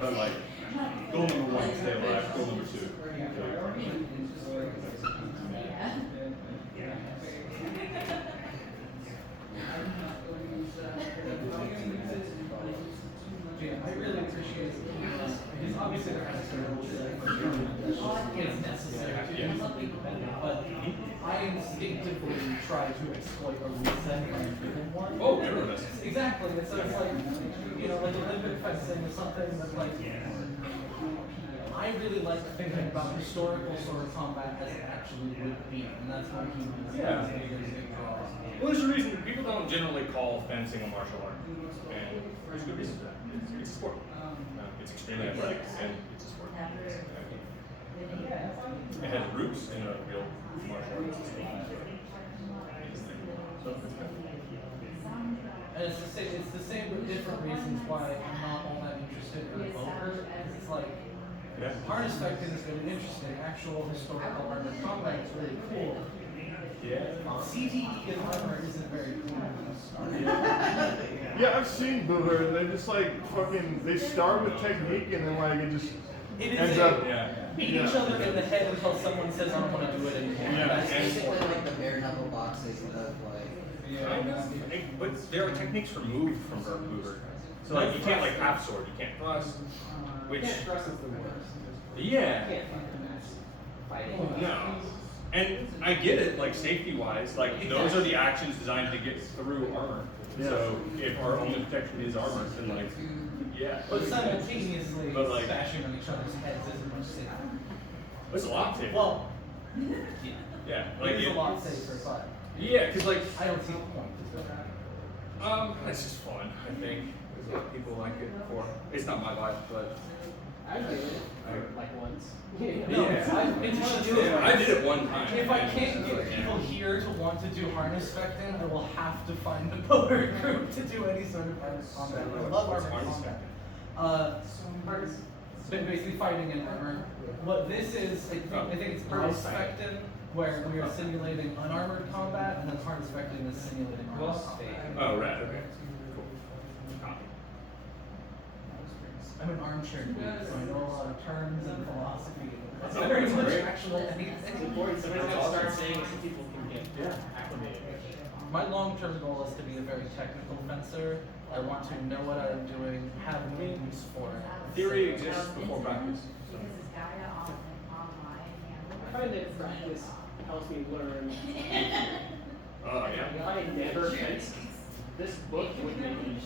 but like goal number 1, stay alive. Goal number 2. Yeah, I really appreciate it. Because obviously there has to be rules it's necessary to do something competitive, but I instinctively try to exploit a reset when I'm given one. Oh, everyone does. Exactly, and so it's like, you know, like Olympic fencing is something that like, I really like thinking about historical sort of combat as it actually would be, and that's what humans Yeah. draw. Well, there's a reason people don't generally call fencing a martial art, and there's a good reason for that. It's a sport. It's extremely athletic, and it's a sport. It has roots in a real martial art system. So, And it's the same with different reasons why I'm not all that interested in poker. It's like yeah. harness fighting is really interesting. Actual historical armored combat is really cool. Yeah. CTE in armor isn't very cool. Yeah, I've seen Booher, and they just like fucking, they start with technique and then like it just It ends is up. Yeah. beat each other in the head until someone says I don't want to do it anymore. Yeah, That's It's and- basically like the bare knuckle boxing of like. Kind of. But there are techniques removed from Hoover. So like you can't like half sword, you can't thrust, which Thrust is the worst. yeah. You can't fighting. No. And I get it, like safety wise, like those are the actions designed to get through armor. So if our only protection is armor, then like yeah. But simultaneously But, like- bashing on each other's heads isn't much safer. It's a lot safer. Well, yeah. Like it is a it- lot safer, but Yeah, because like I don't see the point. it's just fun, I think. There's a lot of people like it for it's not my life, but I did it like once. No, yeah. it's one to do it. Yeah, I did it one time. If I can't get people here to want to do harness fecting, I will have to find a poker group to do any sort of harness combat. I love What's harness harness combat. It's been basically fighting in armor. What this is, I think it's harness fecting, where we are simulating unarmored combat, and then harness fecting is simulating armor combat. Oh right, okay. Cool. Copy. I'm an armchair geek, so I know a lot of terms and philosophy. It's Oh, very that's much great. actually anything. It's important. Sometimes I start saying it so people can get acclimated. My long-term goal is to be a very technical fencer. I want to know what I'm doing, have names for it. Theory exists before practice. I find that practice helps me learn. Oh yeah. If I never fenced, this book would make me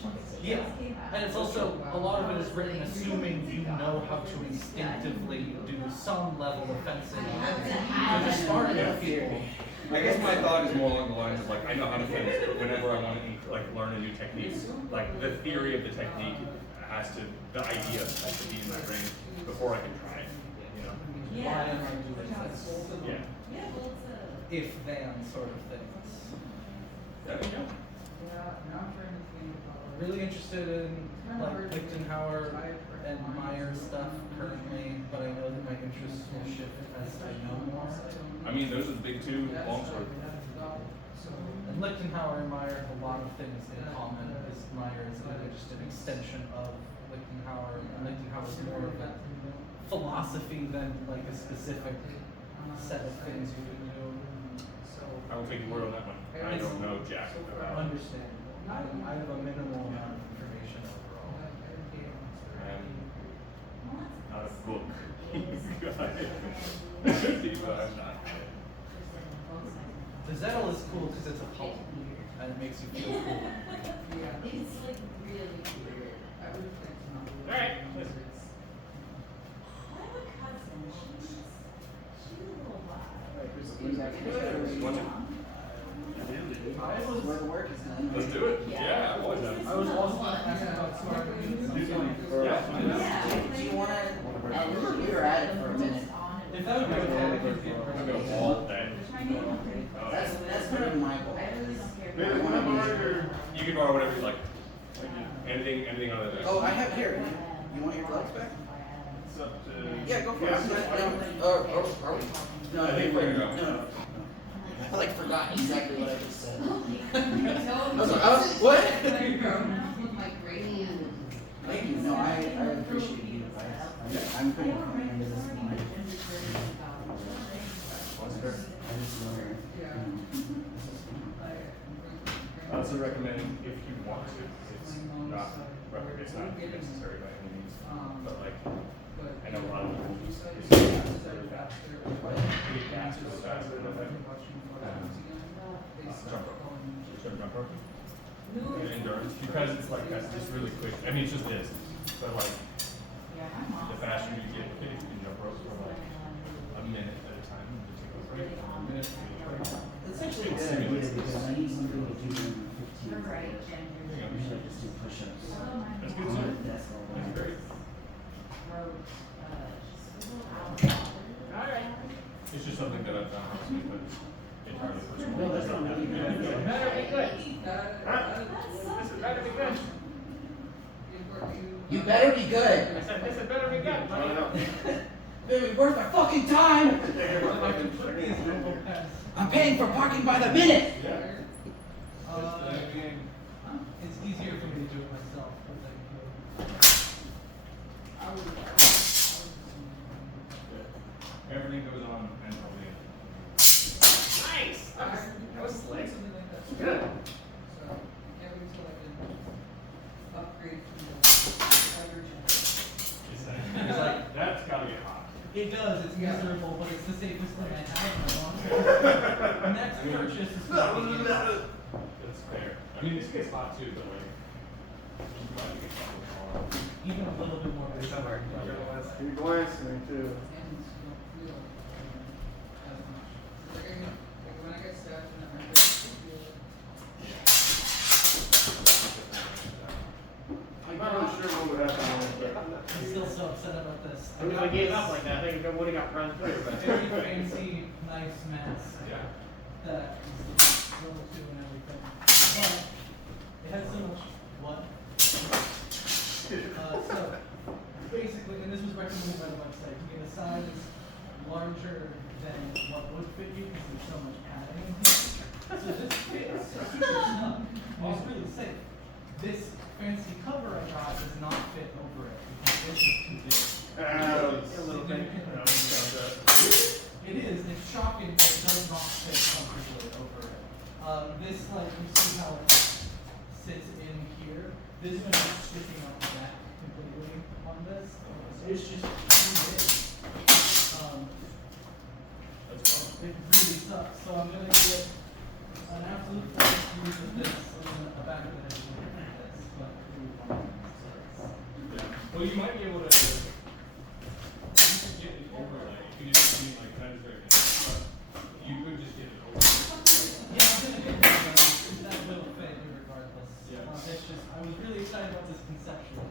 Yeah, and it's also, a lot of it is written assuming you know how to instinctively do some level of fencing. So just smart enough people. I guess my thought is more along the lines of like I know how to fence, but whenever I want to like learn a new technique, like the theory of the technique has to, the idea has to be in my brain before I can try it. You know? Why am I doing this? Yeah. If then sort of things. There we go. Really interested in like Lichtenhauer and Meyer stuff currently, but I know that my interests will shift as I know more. I mean, those are the big two longsword. And Lichtenhauer and Meyer have a lot of things in common, because Meyer is just an extension of Lichtenhauer, and Lichtenhauer is more of a philosophy than like a specific set of things you can do. I will take your word on that one. I don't know jack about. Understand. I have a minimal amount of information overall. Not a book. I should be, but I'm not. The Zettel is cool because it's a poem. and it makes you feel cool. Yeah, it's like really weird. I would have liked to not do it. Alright. I have a cousin, she's a little wild. Where the work is done. Let's do it. Yeah, I want that. I was also asking about smart means. Do you wanna, we were at it for a minute. If that would be okay, I could get I'm gonna go all day. That's kind of my goal. I really don't care. You can borrow whatever you like. Anything other than. Oh, I have here. You want your gloves back? It's up to. Yeah, go for it. Are we? No, I think we're gonna go. No. I like forgot exactly what I just said. I What? with my great hand. Thank you. No, I appreciate you. I'm pretty into this one. I just learned. I also recommend if you want to, it's not necessary by any means, but like, I know a lot of people just jump rope. Endurance, because it's like that's just really quick. I mean, it's just this, but like the faster you get with it, you can jump rope for like a minute at a time. You take a break, a minute, take a break. That's actually a good idea because I need somebody to do them in 15 You're right, minutes. Jen. Usually I just do push-ups. That's good On too. the desk all That's day. great. Alright. It's just something that I've found helps me, but it's entirely personal. No, that's not really good. This better be good. This is better be good. You better be good. I said this is better be good. Better be worth my fucking time. I'm paying for parking by the minute. It's easier for me to do it myself, but Everything goes on mentally. Nice. That was slick. Something like that. Good. So, yeah, wait until I can upgrade to the beverage. It's like, that's gotta get hot. it does, it's miserable, but it's the safest thing I have in my long-term. Next purchase is going to be That's fair. I mean, this gets hot too, but like, you probably get hot with all. even a little bit more. Somewhere. You're glancing too. And you don't feel as much. Like, like when I get stabbed in the arm, I feel it. I'm not really sure what would happen there, but. I'm still so upset about this. I mean, I gave up like that. I think it would have got run through, but. Very fancy, nice mask. Yeah. That is level 2 and everything. But it has so much what? So basically, and this was recommended by the website, you get a size larger than what would fit you because there's so much padding in here. So this fits super snug. And it's really safe. This fancy cover I got does not fit over it because this is too big. A little bit. It is, it's shocking, but it does not fit comfortably over it. This, like, you see how it sits in here? This is going to be sticking up the back completely on this. It's just too big. It really sucks, so I'm going to get an absolute first use of this and a back of it is like this, but Well, you might be able to. You could get an overlay. You could just be like, that is very nice. But you could just get an overlay. yeah, I'm going to get that will fit regardless. Yeah. It's just, I was really excited about this conceptually.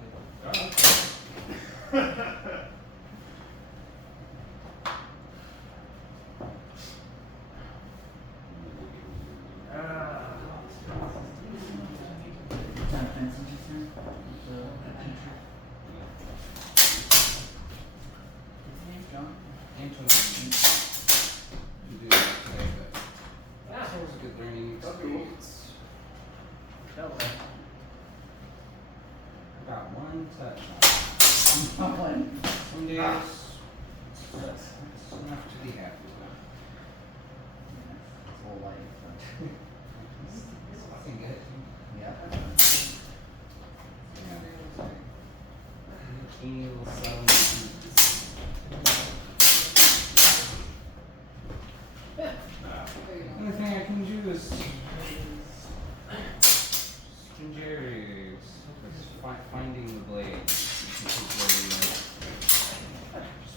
Time fencing concern? John? Antoine, you do that today, but it was a good learning experience. I got one touch. One. Some days, that's enough to be happy with. His whole life, but. It's fucking good. Yeah. Yeah. Teeny little subtle. Only thing I can do is danger is finding the blade. This is where you just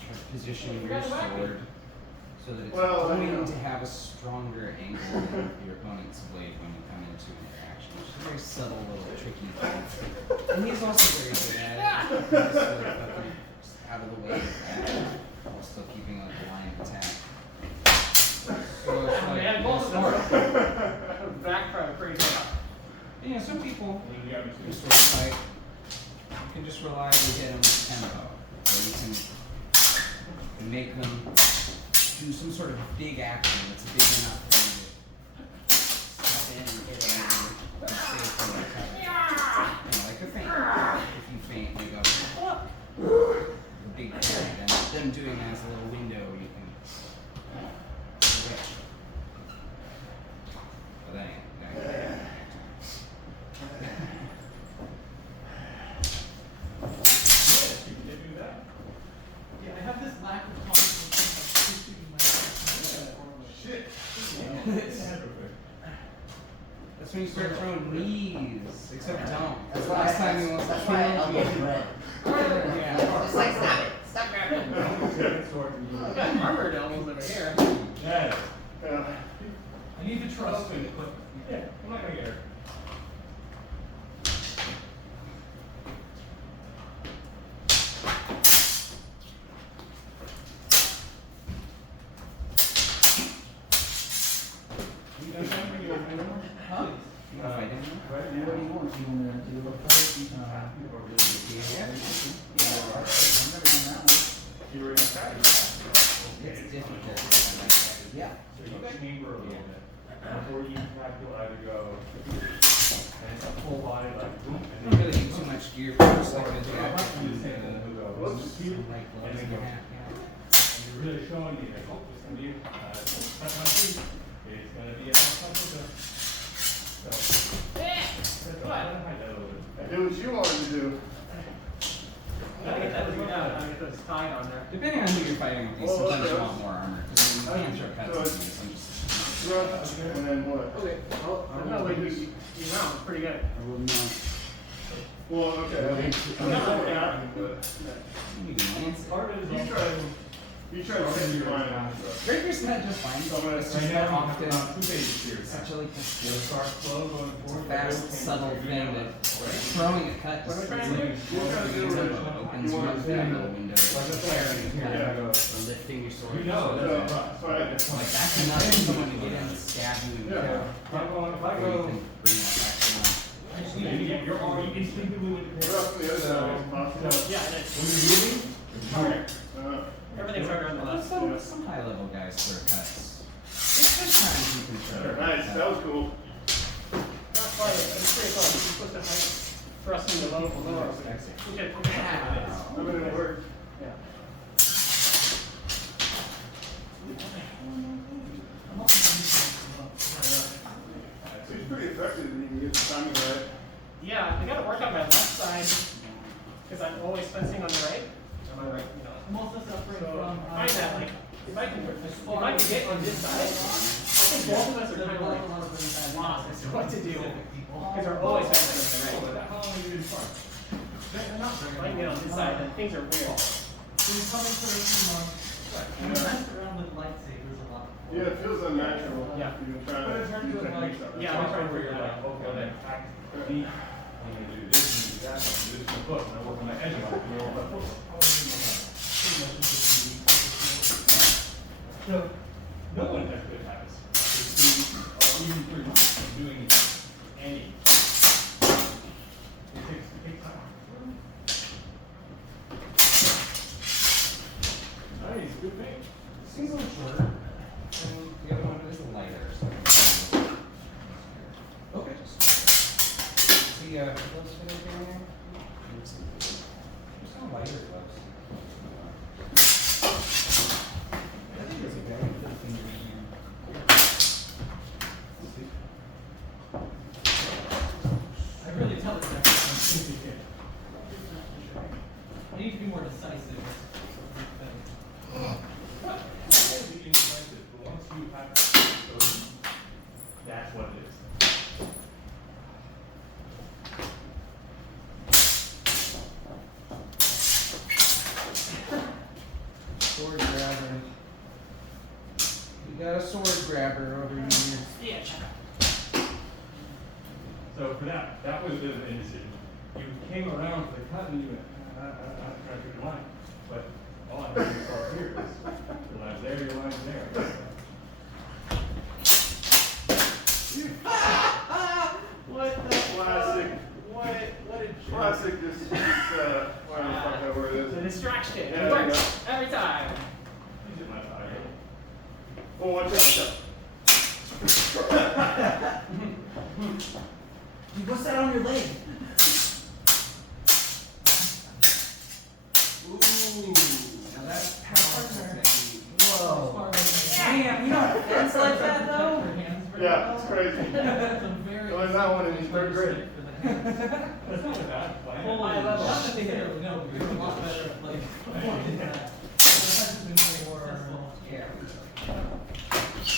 try to position your sword so that it's going to have a stronger angle than your opponent's blade when you come into interaction. It's a very subtle little tricky thing. And he's also very good at it. He's sort of fucking just out of the way of that while still keeping like a line of attack. So it's like, Man, both of them backfire pretty hard. you know, some people in sword fight, you can just rely to hit them with tempo, or you can make them do some sort of big action that's big enough for you to step in and hit them and stay from the cover. You know, like a feint. If you feint, you go the big parry. Then them doing that as a little window, you can switch. But that ain't. Yeah, I have this lack of confidence in my Shit. That's when you start throwing knees. Except don't. That's the why last time you want to that's why I elbowed kill. red. Yeah. It's like, stop it. Stop grabbing. I got armored elbows over here. Yeah. I need to trust you. Yeah, I'm not gonna get hurt. Huh? You want to fight him? What do you want? You want to do a fight? Yeah. I've never done that one. You were in attack? It's difficult. Yeah. So you chamber a little bit. Before you attack, you'll either go, and it's a full body like boom, I and don't really need too much gear for just like a jacket and Whoops. like gloves and a hat. Yeah. you're really showing me that, oh, it's gonna be, cut my teeth. It's gonna be a something to, so. That's all. I Do what you wanted to do. I gotta get that figured out. I gotta get those tied on there. Depending on who you're fighting with, you Oh, sometimes okay. you want more armor. Because you can't throw cuts So on it's- these. I'm just. And then what? Okay, well, I don't know, but you round, it's pretty good. I will not. Well, okay. I mean, I'm not looking at it. You can lance it. Part of it is you try to send your mind out. Breaker's not just fine. It's just Right more now, often. I'm on 2 pages here. Such a like You'll start slow going forward. fast, subtle thing that throwing a cut just What am I is trying to like do? opens you up that little window. Carrying a cut, Yeah. or lifting your sword. You know, So, that's so I, Like that's enough for someone to get in and stab you in the Yeah. cut. If I Or you go, can bring that back to you're already instinctively with the we're up to the other side. It's possible. Yeah, and it's When you're moving, it's harder. everything's harder on the left. Some high level guys throw cuts. There's times you can throw a Nice, cut. that was cool. Not quite, but it's pretty close. You're supposed to like thrust in the lower. Okay, I'm gonna work. Yeah. It's pretty effective when you can get the timing right. Yeah, I gotta work on my left side because I'm always fencing on the right. On my right, you know. I'm also suffering So from. find that like if I can get on this side, I think both of us are kind of like lost as to what to do because we're always fencing on the right. How long have you been farming? If I can get on this side, then things are weird. Been coming for a few months. And I messed around with lightsabers a lot. Yeah, it feels unnatural. Yeah. You've been trying But to in terms do of like, techniques on it. Yeah, I'm trying to where figure you're it like, out. okay, then attack deep, I'm gonna do this, and do that, I'm gonna do this in the book, and I work on my edge of it, and you're like, oh, so, no one has good habits. The students are even for doing any. It takes time. Nice, good thing. Seems a little shorter. And the other one is lighter. So Okay. see, gloves fit over there? There's some lighter gloves. I think it's a very good thing to I really tell it that. I need to be more decisive. Once you have chosen, that's what it is. jabber over here. Yeah, check out. So for that was a bit of an indecision. You came around for the cut and you went, I'm trying to pick your line. But all I heard yourself here is your line's there, your line's there. What the Classic. What a joke. Classic, this, whatever the fuck that word It's a is. distraction. Yeah, It works yeah. every time. Use it my side. Oh, watch out. Dude, what's that on your leg? Ooh, now that's powerful technique. Whoa. Damn, you know fence like that though? Yeah, it's crazy. I learned that one in third grade. That's not a bad plan. High level. Not necessarily, no, but you're a lot better at like avoiding that. But it has been way more Yeah.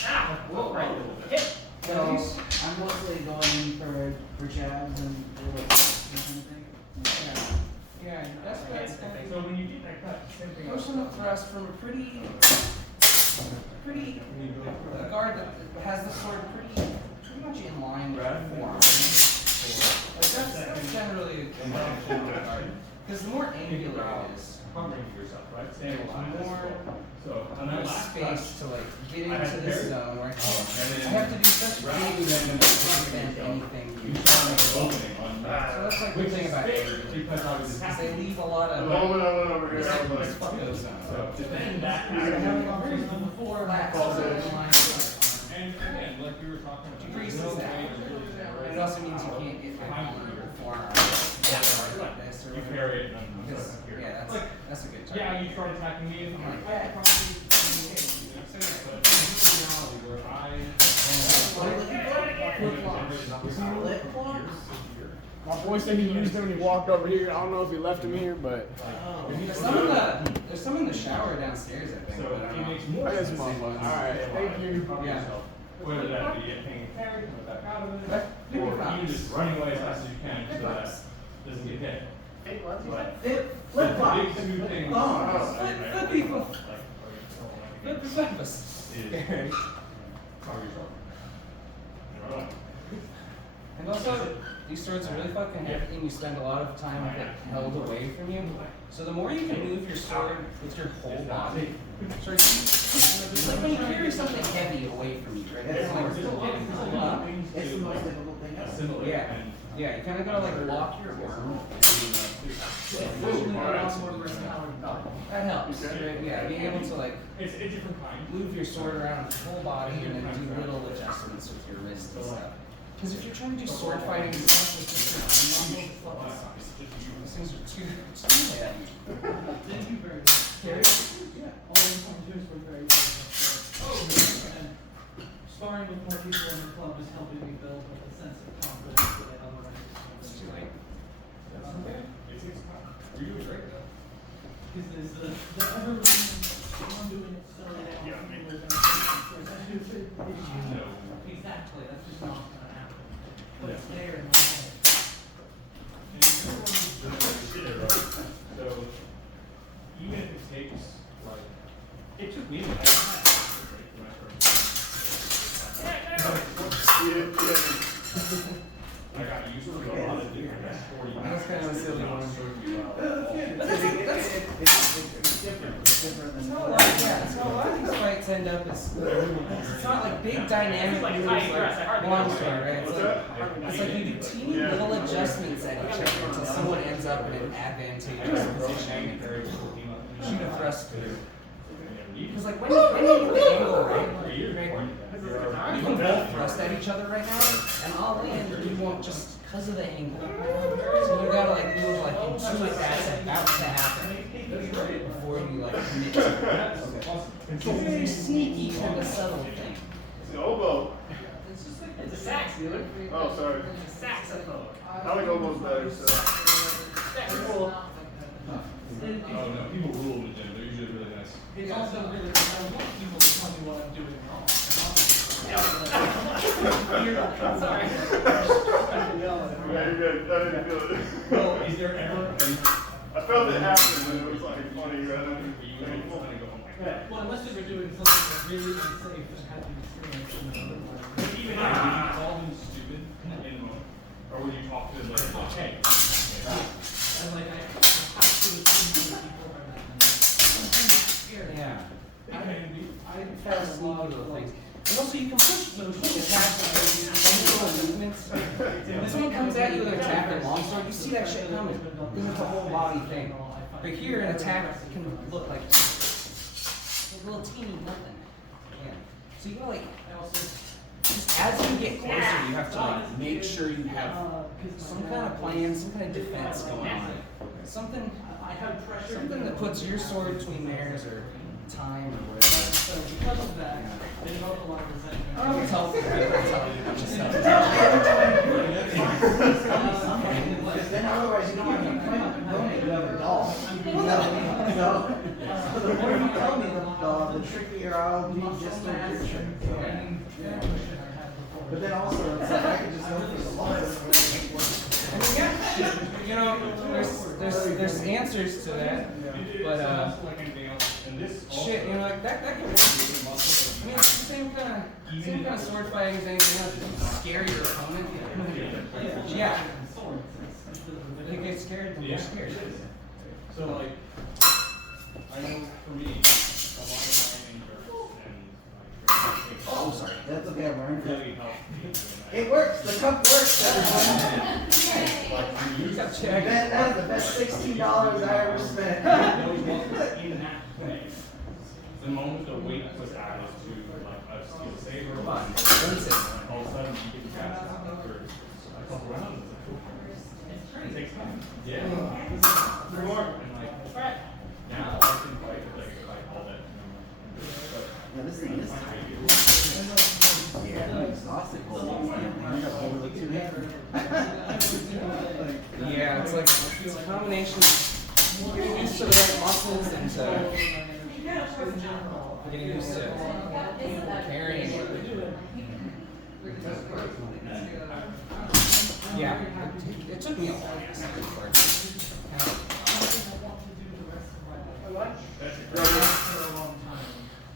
Ah, whoa, right. Hit. So I'm mostly going for jabs and little that kind of thing. Yeah, that's So when you get that cut, same thing. Motion of thrust from a pretty a guard that has the sword pretty much in line with the forearm. Like that's generally a guard. Because the more angular it is, Hovering to yourself, right? Stand the alive. more So on that last space to like get I had into this parry. zone where I and then have to do such big movements to prevent anything. you saw an opening on So that. that's like the thing about angular. Because obviously Is they leave a lot The of moment I went over here, I was this like, fuck those zones. So defend that. So having a reason before that line And again, like we were talking about, decreases there's no that. way to really And it also means you can't get behind your forearm. Like this or You whatever. parry it and I'm Because, here. yeah, that's a good time. Yeah, you start attacking me and I'm like, Yeah. probably but in reality where What are you looking for? Flip flops? My boy said he used them and he walked over here. I don't know if he left them here, but Oh. There's some in the shower downstairs, I think. So But I don't it know. makes more I got sense. some fun ones. Alright, thank you. Yeah. Whether that be getting carried, coming back out of Okay. it, or you just running away as fast as you can so that it doesn't get hit. But Flip the flops. big two things. Oh. Flip people. Flip the surface. Is cover yourself. And run. And also, these swords are really fucking heavy and you spend a lot of time with it held away from you. So the more you can move your sword with your whole body, it's like when you carry something heavy away from you, right? It's like still getting pulled up. It's the most difficult thing ever. Assimilate Yeah, and yeah, you kind of gotta like lock your arm. That helps, right? Yeah, being able to like it's a different kind. move your sword around your whole body and then do little adjustments with your wrist and stuff. Because if you're trying to do sword fighting stuff with just your arm muscles, it fucking sucks. These things are too heavy. Thank you very much. Carry? Yeah, all the computers were very good. And sparring with more people in the club is helping me build like a sense of confidence that I otherwise It's too late. That's okay. It takes time. You're doing great though. because there's the ever one doing it so Yeah, I mean- no. Exactly, that's just not gonna happen. But it's there in my head. And everyone's doing their shit, right? So even if it takes like it took me like when I started. I got used to a lot of different That's kind of a silly one. It's different. It's different than. So a lot of these fights end up as it's not like big dynamic moves like long sword, right? It's like you do teeny little adjustments at each other until someone ends up in an advantageous position or shoot a thrust through. Because like when you get the angle right, you can both thrust at each other right now, and all in you won't just because of the angle. So you gotta like move like intuit that's about to happen before you like commit to it. It's a very sneaky kind of subtle thing. It's an oboe. It's a sax, dealer. Oh, sorry. It's a saxophone. I like oboes better, so. Saxophone. Oh no, people rule in the gym. They're usually really nice. It's also really, I want people to tell me what I'm doing wrong. Sorry. Yeah, you're good. I didn't feel it. Well, is there ever I felt it happen, and it was like funny rather than you kind of go, oh my Well, unless they were doing something that's really unsafe and had the experience in another one. Even then, would you call them stupid in the moment? Or would you talk to them like, okay? And like I talked to the students before and sometimes it's scary. Yeah. I That's a lot of little things. And also you can push attacks and little movements. When someone comes at you with an attack and longsword, you see that shit coming. Because it's a whole body thing. But here an attack can look like a little teeny nothing. Yeah. So you gotta like just as you get closer you have to like make sure you have some kind of plan, some kind of defense going on. Something that puts your sword between theirs or time or whatever. So because of that, they developed a lot of resentment. Oh, it's helpful. I'm just Because then otherwise you don't have to point, you have a doll. So the more you tell me the trickier I'll be just to your trick. But then also it's like I can just go for the longest. I mean, yeah, you know, there's answers to that, but shit, you know, like that can work. I mean, it's the same kind of sword fighting as anything else. You scare your opponent. Yeah. They get scared, then you're scared. So like, I know for me, a lot of my endurance and like, Oh, sorry. That's okay, I'm learning. really helped me. It works. The cup works. Everyone. That's the best $16 I ever spent. In that play, the moment the weight was added to like a steel saber, all of a sudden you can cast it for a couple rounds. It takes time. Yeah. And like, now I can fight like all that. Now this thing is yeah, I'm exhausted. I got over like 2 hands. Yeah, it's like it's a combination of getting used to the right muscles and getting used to carrying it. Yeah, it took me a while.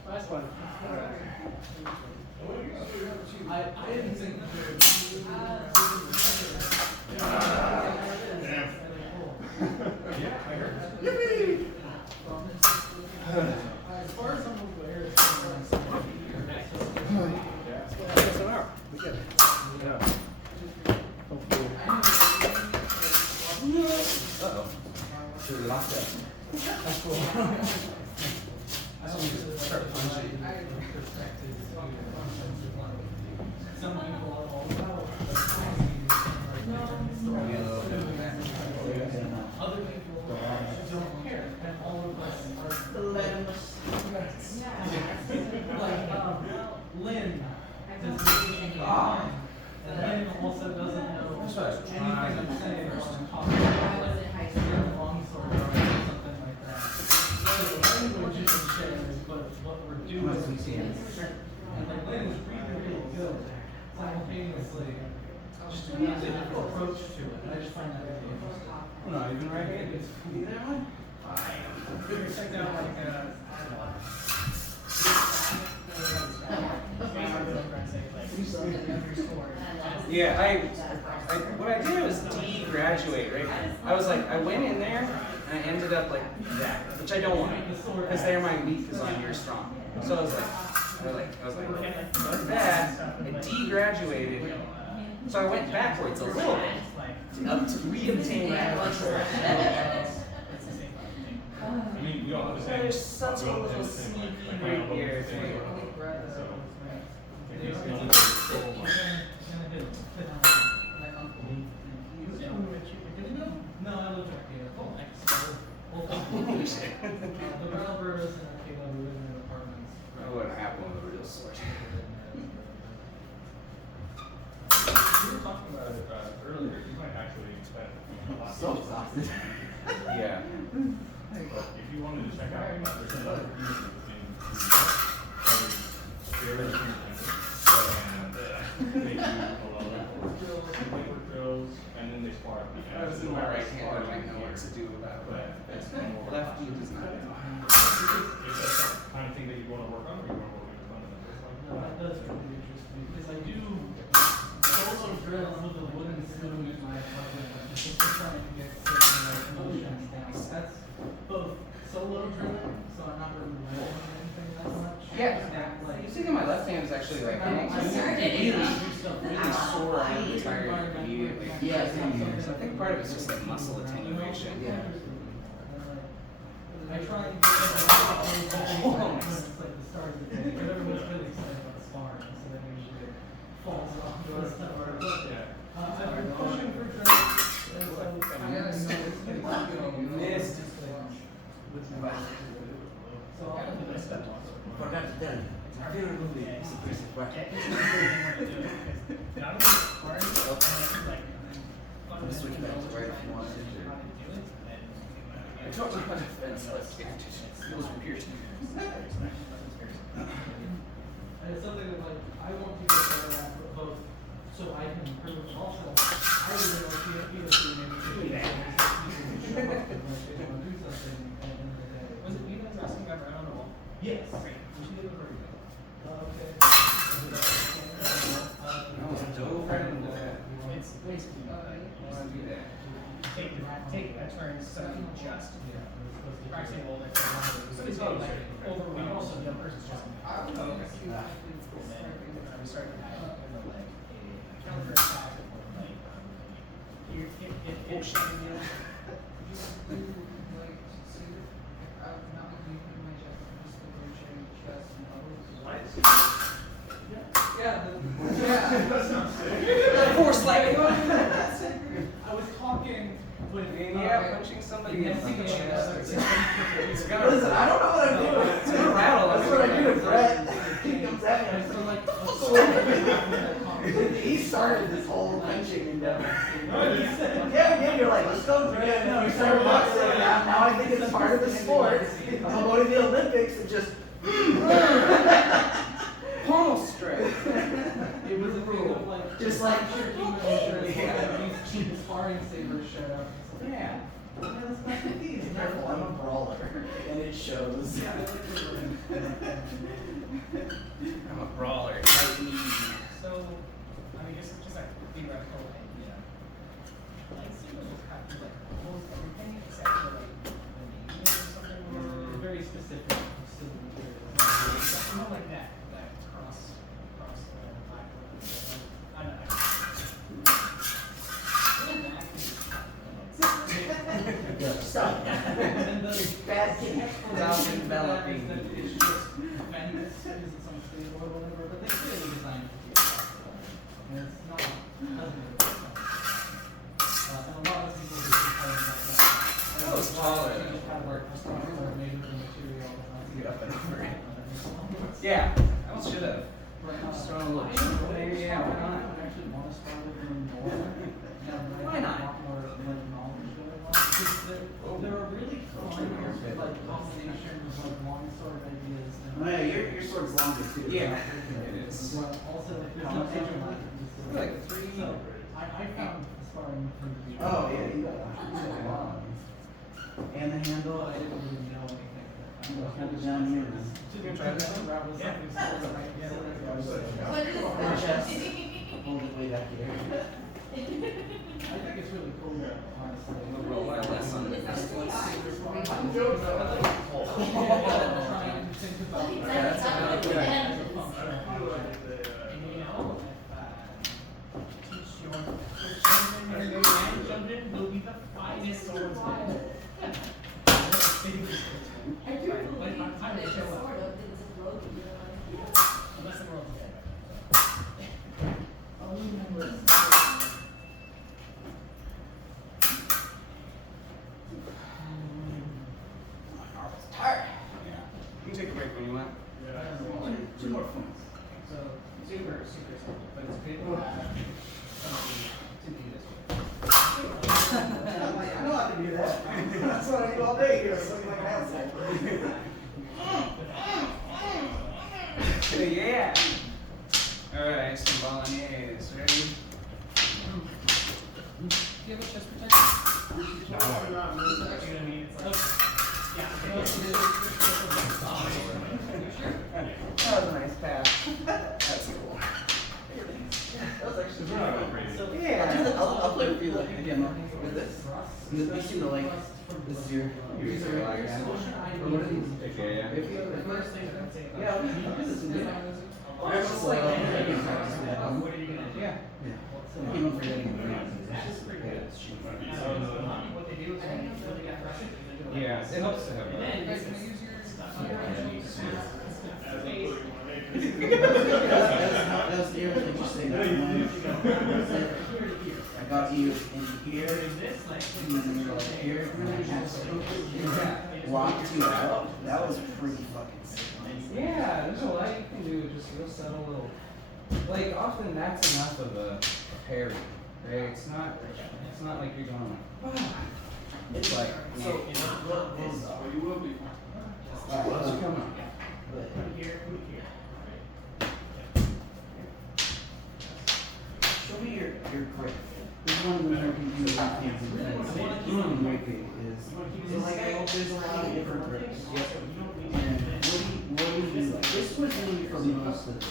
Last one. I didn't think Yippee! as far as I'm aware, It's an hour. We get it. Yeah. Hopefully. Uh-oh. Should we lock that? That's cool. I don't need to start punching. some people are all about other people don't care, and all of us are like Lynn does anything and Lynn also doesn't know anything I'm saying or I'm talking about, like you're a longsword or something like that. So the language is shared, but what we're doing and like Lynn is really good simultaneously just to use a different approach to it. And I just find that really interesting. I'm not even right here. It's either one. Check out like Yeah, what I did was de-graduate, right? I went in there and I ended up like that, which I don't want, because they're my weak, because I'm your strong. So I was like that. I de-graduated, so I went backwards a little bit up to re-obtain that control. I mean, we all have the same. There's such a little sneaky right here. No, I lived Arcata. Oh, thanks. Holy shit. The developers in Arcata who live in apartments. I wouldn't have one of the real sword. We were talking about it earlier. You might actually spend a lot. So exhausted. Yeah. If you wanted to check out, there's another community in very and they do a lot of labor drills, and then they If I was in my right hand, I might know what to do about it. Lefty does not. Is that the kind of thing that you want to work on, or you want to work with fundamentals? No, that does really interest me because I do solo drills with a wooden spoon in my apartment. I'm just trying to get certain like motions down. That's both solo drilling, so I'm not really learning anything that much. Yeah, Like, you see that my left hand is actually like really sore and tired immediately. Yeah, So I think part of it's just like muscle attenuation. Yeah. I try and get when it's like the start of the day, but everyone's really excited about sparring, so then usually it falls off the rest of our I've been pushing for drills, and so I Missed. So I'll have to step on. Forgot to tell you. My favorite movie is a piece of crap. I'm gonna switch back to right if you want to. I don't know how to defense like it feels weird. And it's something that like I want to get better at both so I can improve and also I really like PFP maybe to be there. Show up and like they want to do something at the end of the day. Was it you that was asking about around the wall? Yes. Great. We should do it for you. Okay. I almost dove right into that. It's basically I want to do that. take a turn sucking just practicing a little bit. So it's not like overwhelmed. Also, the other person's just. Oh, okay. I'm starting to have kind of like a counter attack or like if shoving you. Force lightning. I was talking with Punching somebody in the chest. It's Listen, gonna. I don't know what I'm doing. It's gonna rattle. That's what I do to Brett. He comes at me. so like He started this whole punching endeavor. Yeah, you're like, let's go, Brett. No, you started boxing. Now I think it's part of the sport. I'm going to the Olympics and just. Palm strength. it was a thing of like Just like- these cheap sparring savers showed up. Yeah. Careful, I'm a brawler. And it shows. I'm a brawler. So, I mean, just like theoretical idea. Like, Sigma will have to like almost everything except for like the name or something. Or Very specific civil materials. something like that. That cross the platform. I don't know. Stop. And the Bad kid. Without enveloping. that it's just Venice because it's unstable or whatever, but they clearly designed it to be accessible. And it's not, doesn't make sense. And a lot of people just complain about that. That was taller. They just have like responses are made of the material. Get up and over it. Yeah, I almost should have. Just throwing a little triple maybe. Yeah, why not? I actually want to start with them more. Why not? More like knowledge going on. Because there are really fun like combinations of long sword ideas. Oh yeah, your sword's longer too. Yeah, it is. But also like there's no major Like 3. So I found sparring from the beginning. Oh yeah, you got one. And the handle. But I didn't really know anything. Hold it down here. And chest. Hold it way back here. I think it's really cool, honestly. I'm gonna roll my less on the Trying to think about Okay, that's another good idea. as a function. And you know, teach your children and your grandchildren will be the finest swordsmen. I do believe But I'm trying to that show up. sort of, it was a blow, you know, Unless the world's dead. only members. Tired. You can take a break when you want. Two more points. So super simple, but it's good to have something to do this with. I know how to do that. That's what I do all day here. Something like that. Yeah. Alright, some bolognese. Ready? Do you have a chest protector? That was a nice pass. That's cool. That was actually yeah. I'll play with you like again with this. You seem to like this is your yeah. Or what are these? Yeah. Yeah, I'll do this in there. I was just like What are you gonna do? yeah. So I came up for getting Yeah, it helps to have Guys, can I use your that was the other interesting. I got you in here, and then you were like here, and then I had locked you out. That was pretty fucking sick. Yeah, there's a lot you can do. Just real subtle little. Like often that's enough of a parry, right? It's not like you're going like. "Ah." It's like So, You will be. what's coming up? Show me your grip. There's one of them that can do one thing and then is so like there's a lot of different grips. And what do you do? This was really for most of it.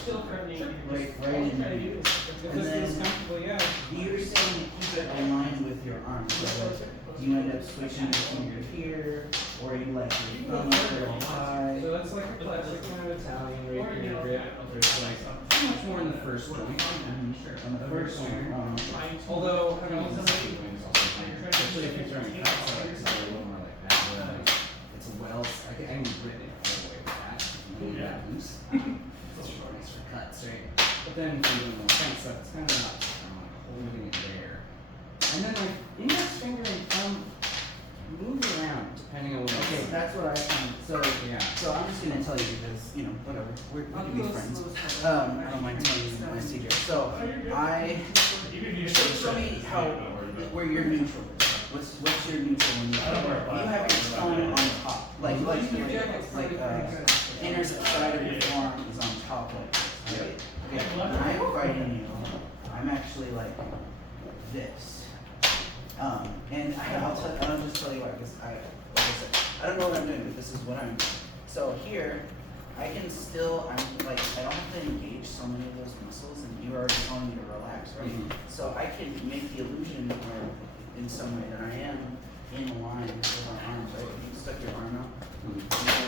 Right in there. And then you're saying to keep it aligned with your arm. So you end up switching between your here, or you let your thumb up really high. So it's like a classic kind of Italian rapier grip. There's like so much more in the first one. On the first one, Although, I mean, especially if you're throwing cuts, it's a little more like that. It's a well, I can grip it all the way with that. You know, that loose. It's for cuts, right? But then if you're doing more fence stuff, it's kind of not holding it there. And then like index finger and thumb move around depending on what. okay, that's what I found. So Yeah. So I'm just gonna tell you because whatever we can be friends. I don't mind telling you my secret. So show me how where your neutral is. What's your neutral when you have your thumb on top, like inner side of your forearm is on top of it. Right? Okay, when I'm fighting you, I'm actually like this. And I'll just tell you why, because like I said, I don't know what I'm doing, but this is what I'm doing. So here, I can still, I don't have to engage so many of those muscles, and you are already telling me to relax, right? So I can make the illusion, or in some way, that I am in line with my arms, right? If you stuck your arm out,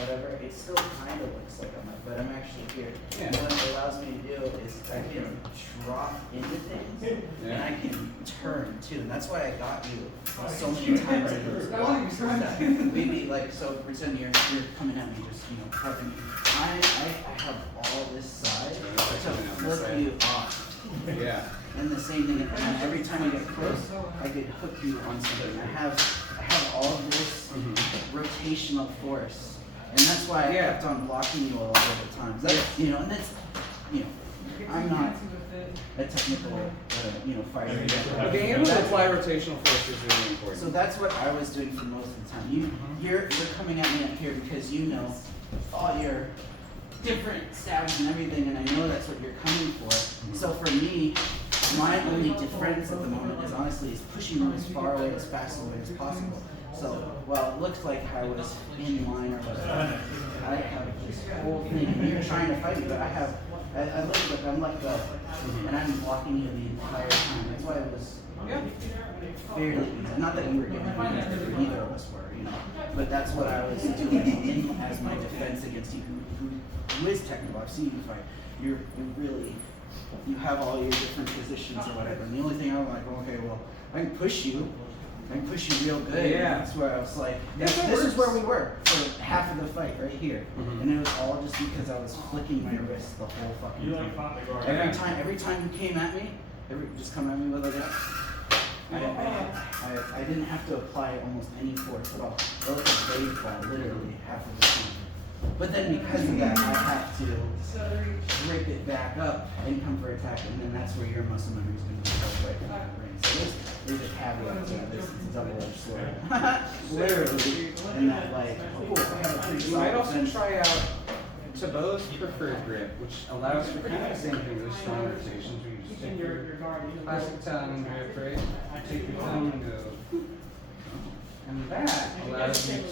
whatever, it still kind of looks like I'm up, but I'm actually here. Yeah. And what it allows me to do is I can drop into things, and I can turn too, and that's why I got you so many times in those blocks. Maybe like, so pretend you're coming at me, just prepping me. I have all this side to flip you off. Yeah. And the same thing, and every time you get close, I could hook you on something. I have all of this rotational force, and that's why I kept on blocking you all the times. That's, and that's, I'm not a technical, fighter. Being able to apply rotational force is really important. So that's what I was doing for most of the time. You're coming at me up here because you know all your different stabs and everything, and I know that's what you're coming for. So for me, my only difference at the moment is honestly pushing you as far away, as fast away as possible. So while it looks like I was in line or whatever, I have this whole thing, and you're trying to fight me, but I look like I'm let go, and I'm blocking you the entire time. That's why it was fairly easy. Not that you were giving me anything, neither of us were, but that's what I was doing as my defense against you, who is technical. I've seen you fight. You have all your different positions or whatever. And the only thing I'm like, okay, well, I can push you real good. Yeah. That's where I was like, this works. is where we were for half of the fight, right here. And it was all just because I was flicking my wrist the whole fucking time. Every time you came at me, just come at me with a I didn't have to apply almost any force at all. It was a blade fall, literally half of the time. But then because of that, I have to rip it back up and come for attack, and then that's where your muscle memory is going to be held right from the brain. So there's a caveat to this. It's a double-edged sword. Literally, and that like, I have a pretty You might also solid try out to both preferred grip, which allows for kind of the same thing, really strong rotations where you just take your classic Italian grip, right? Take your thumb and go, and that allows you to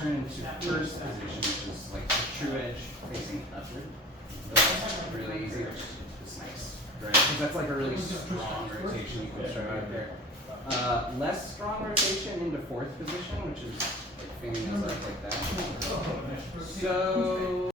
turn into first position, which is like the true edge facing upward. So that's really easy, which is nice, right? Because that's like a really strong rotation you can start out there. Less strong rotation into fourth position, which is like fingering those up like that. So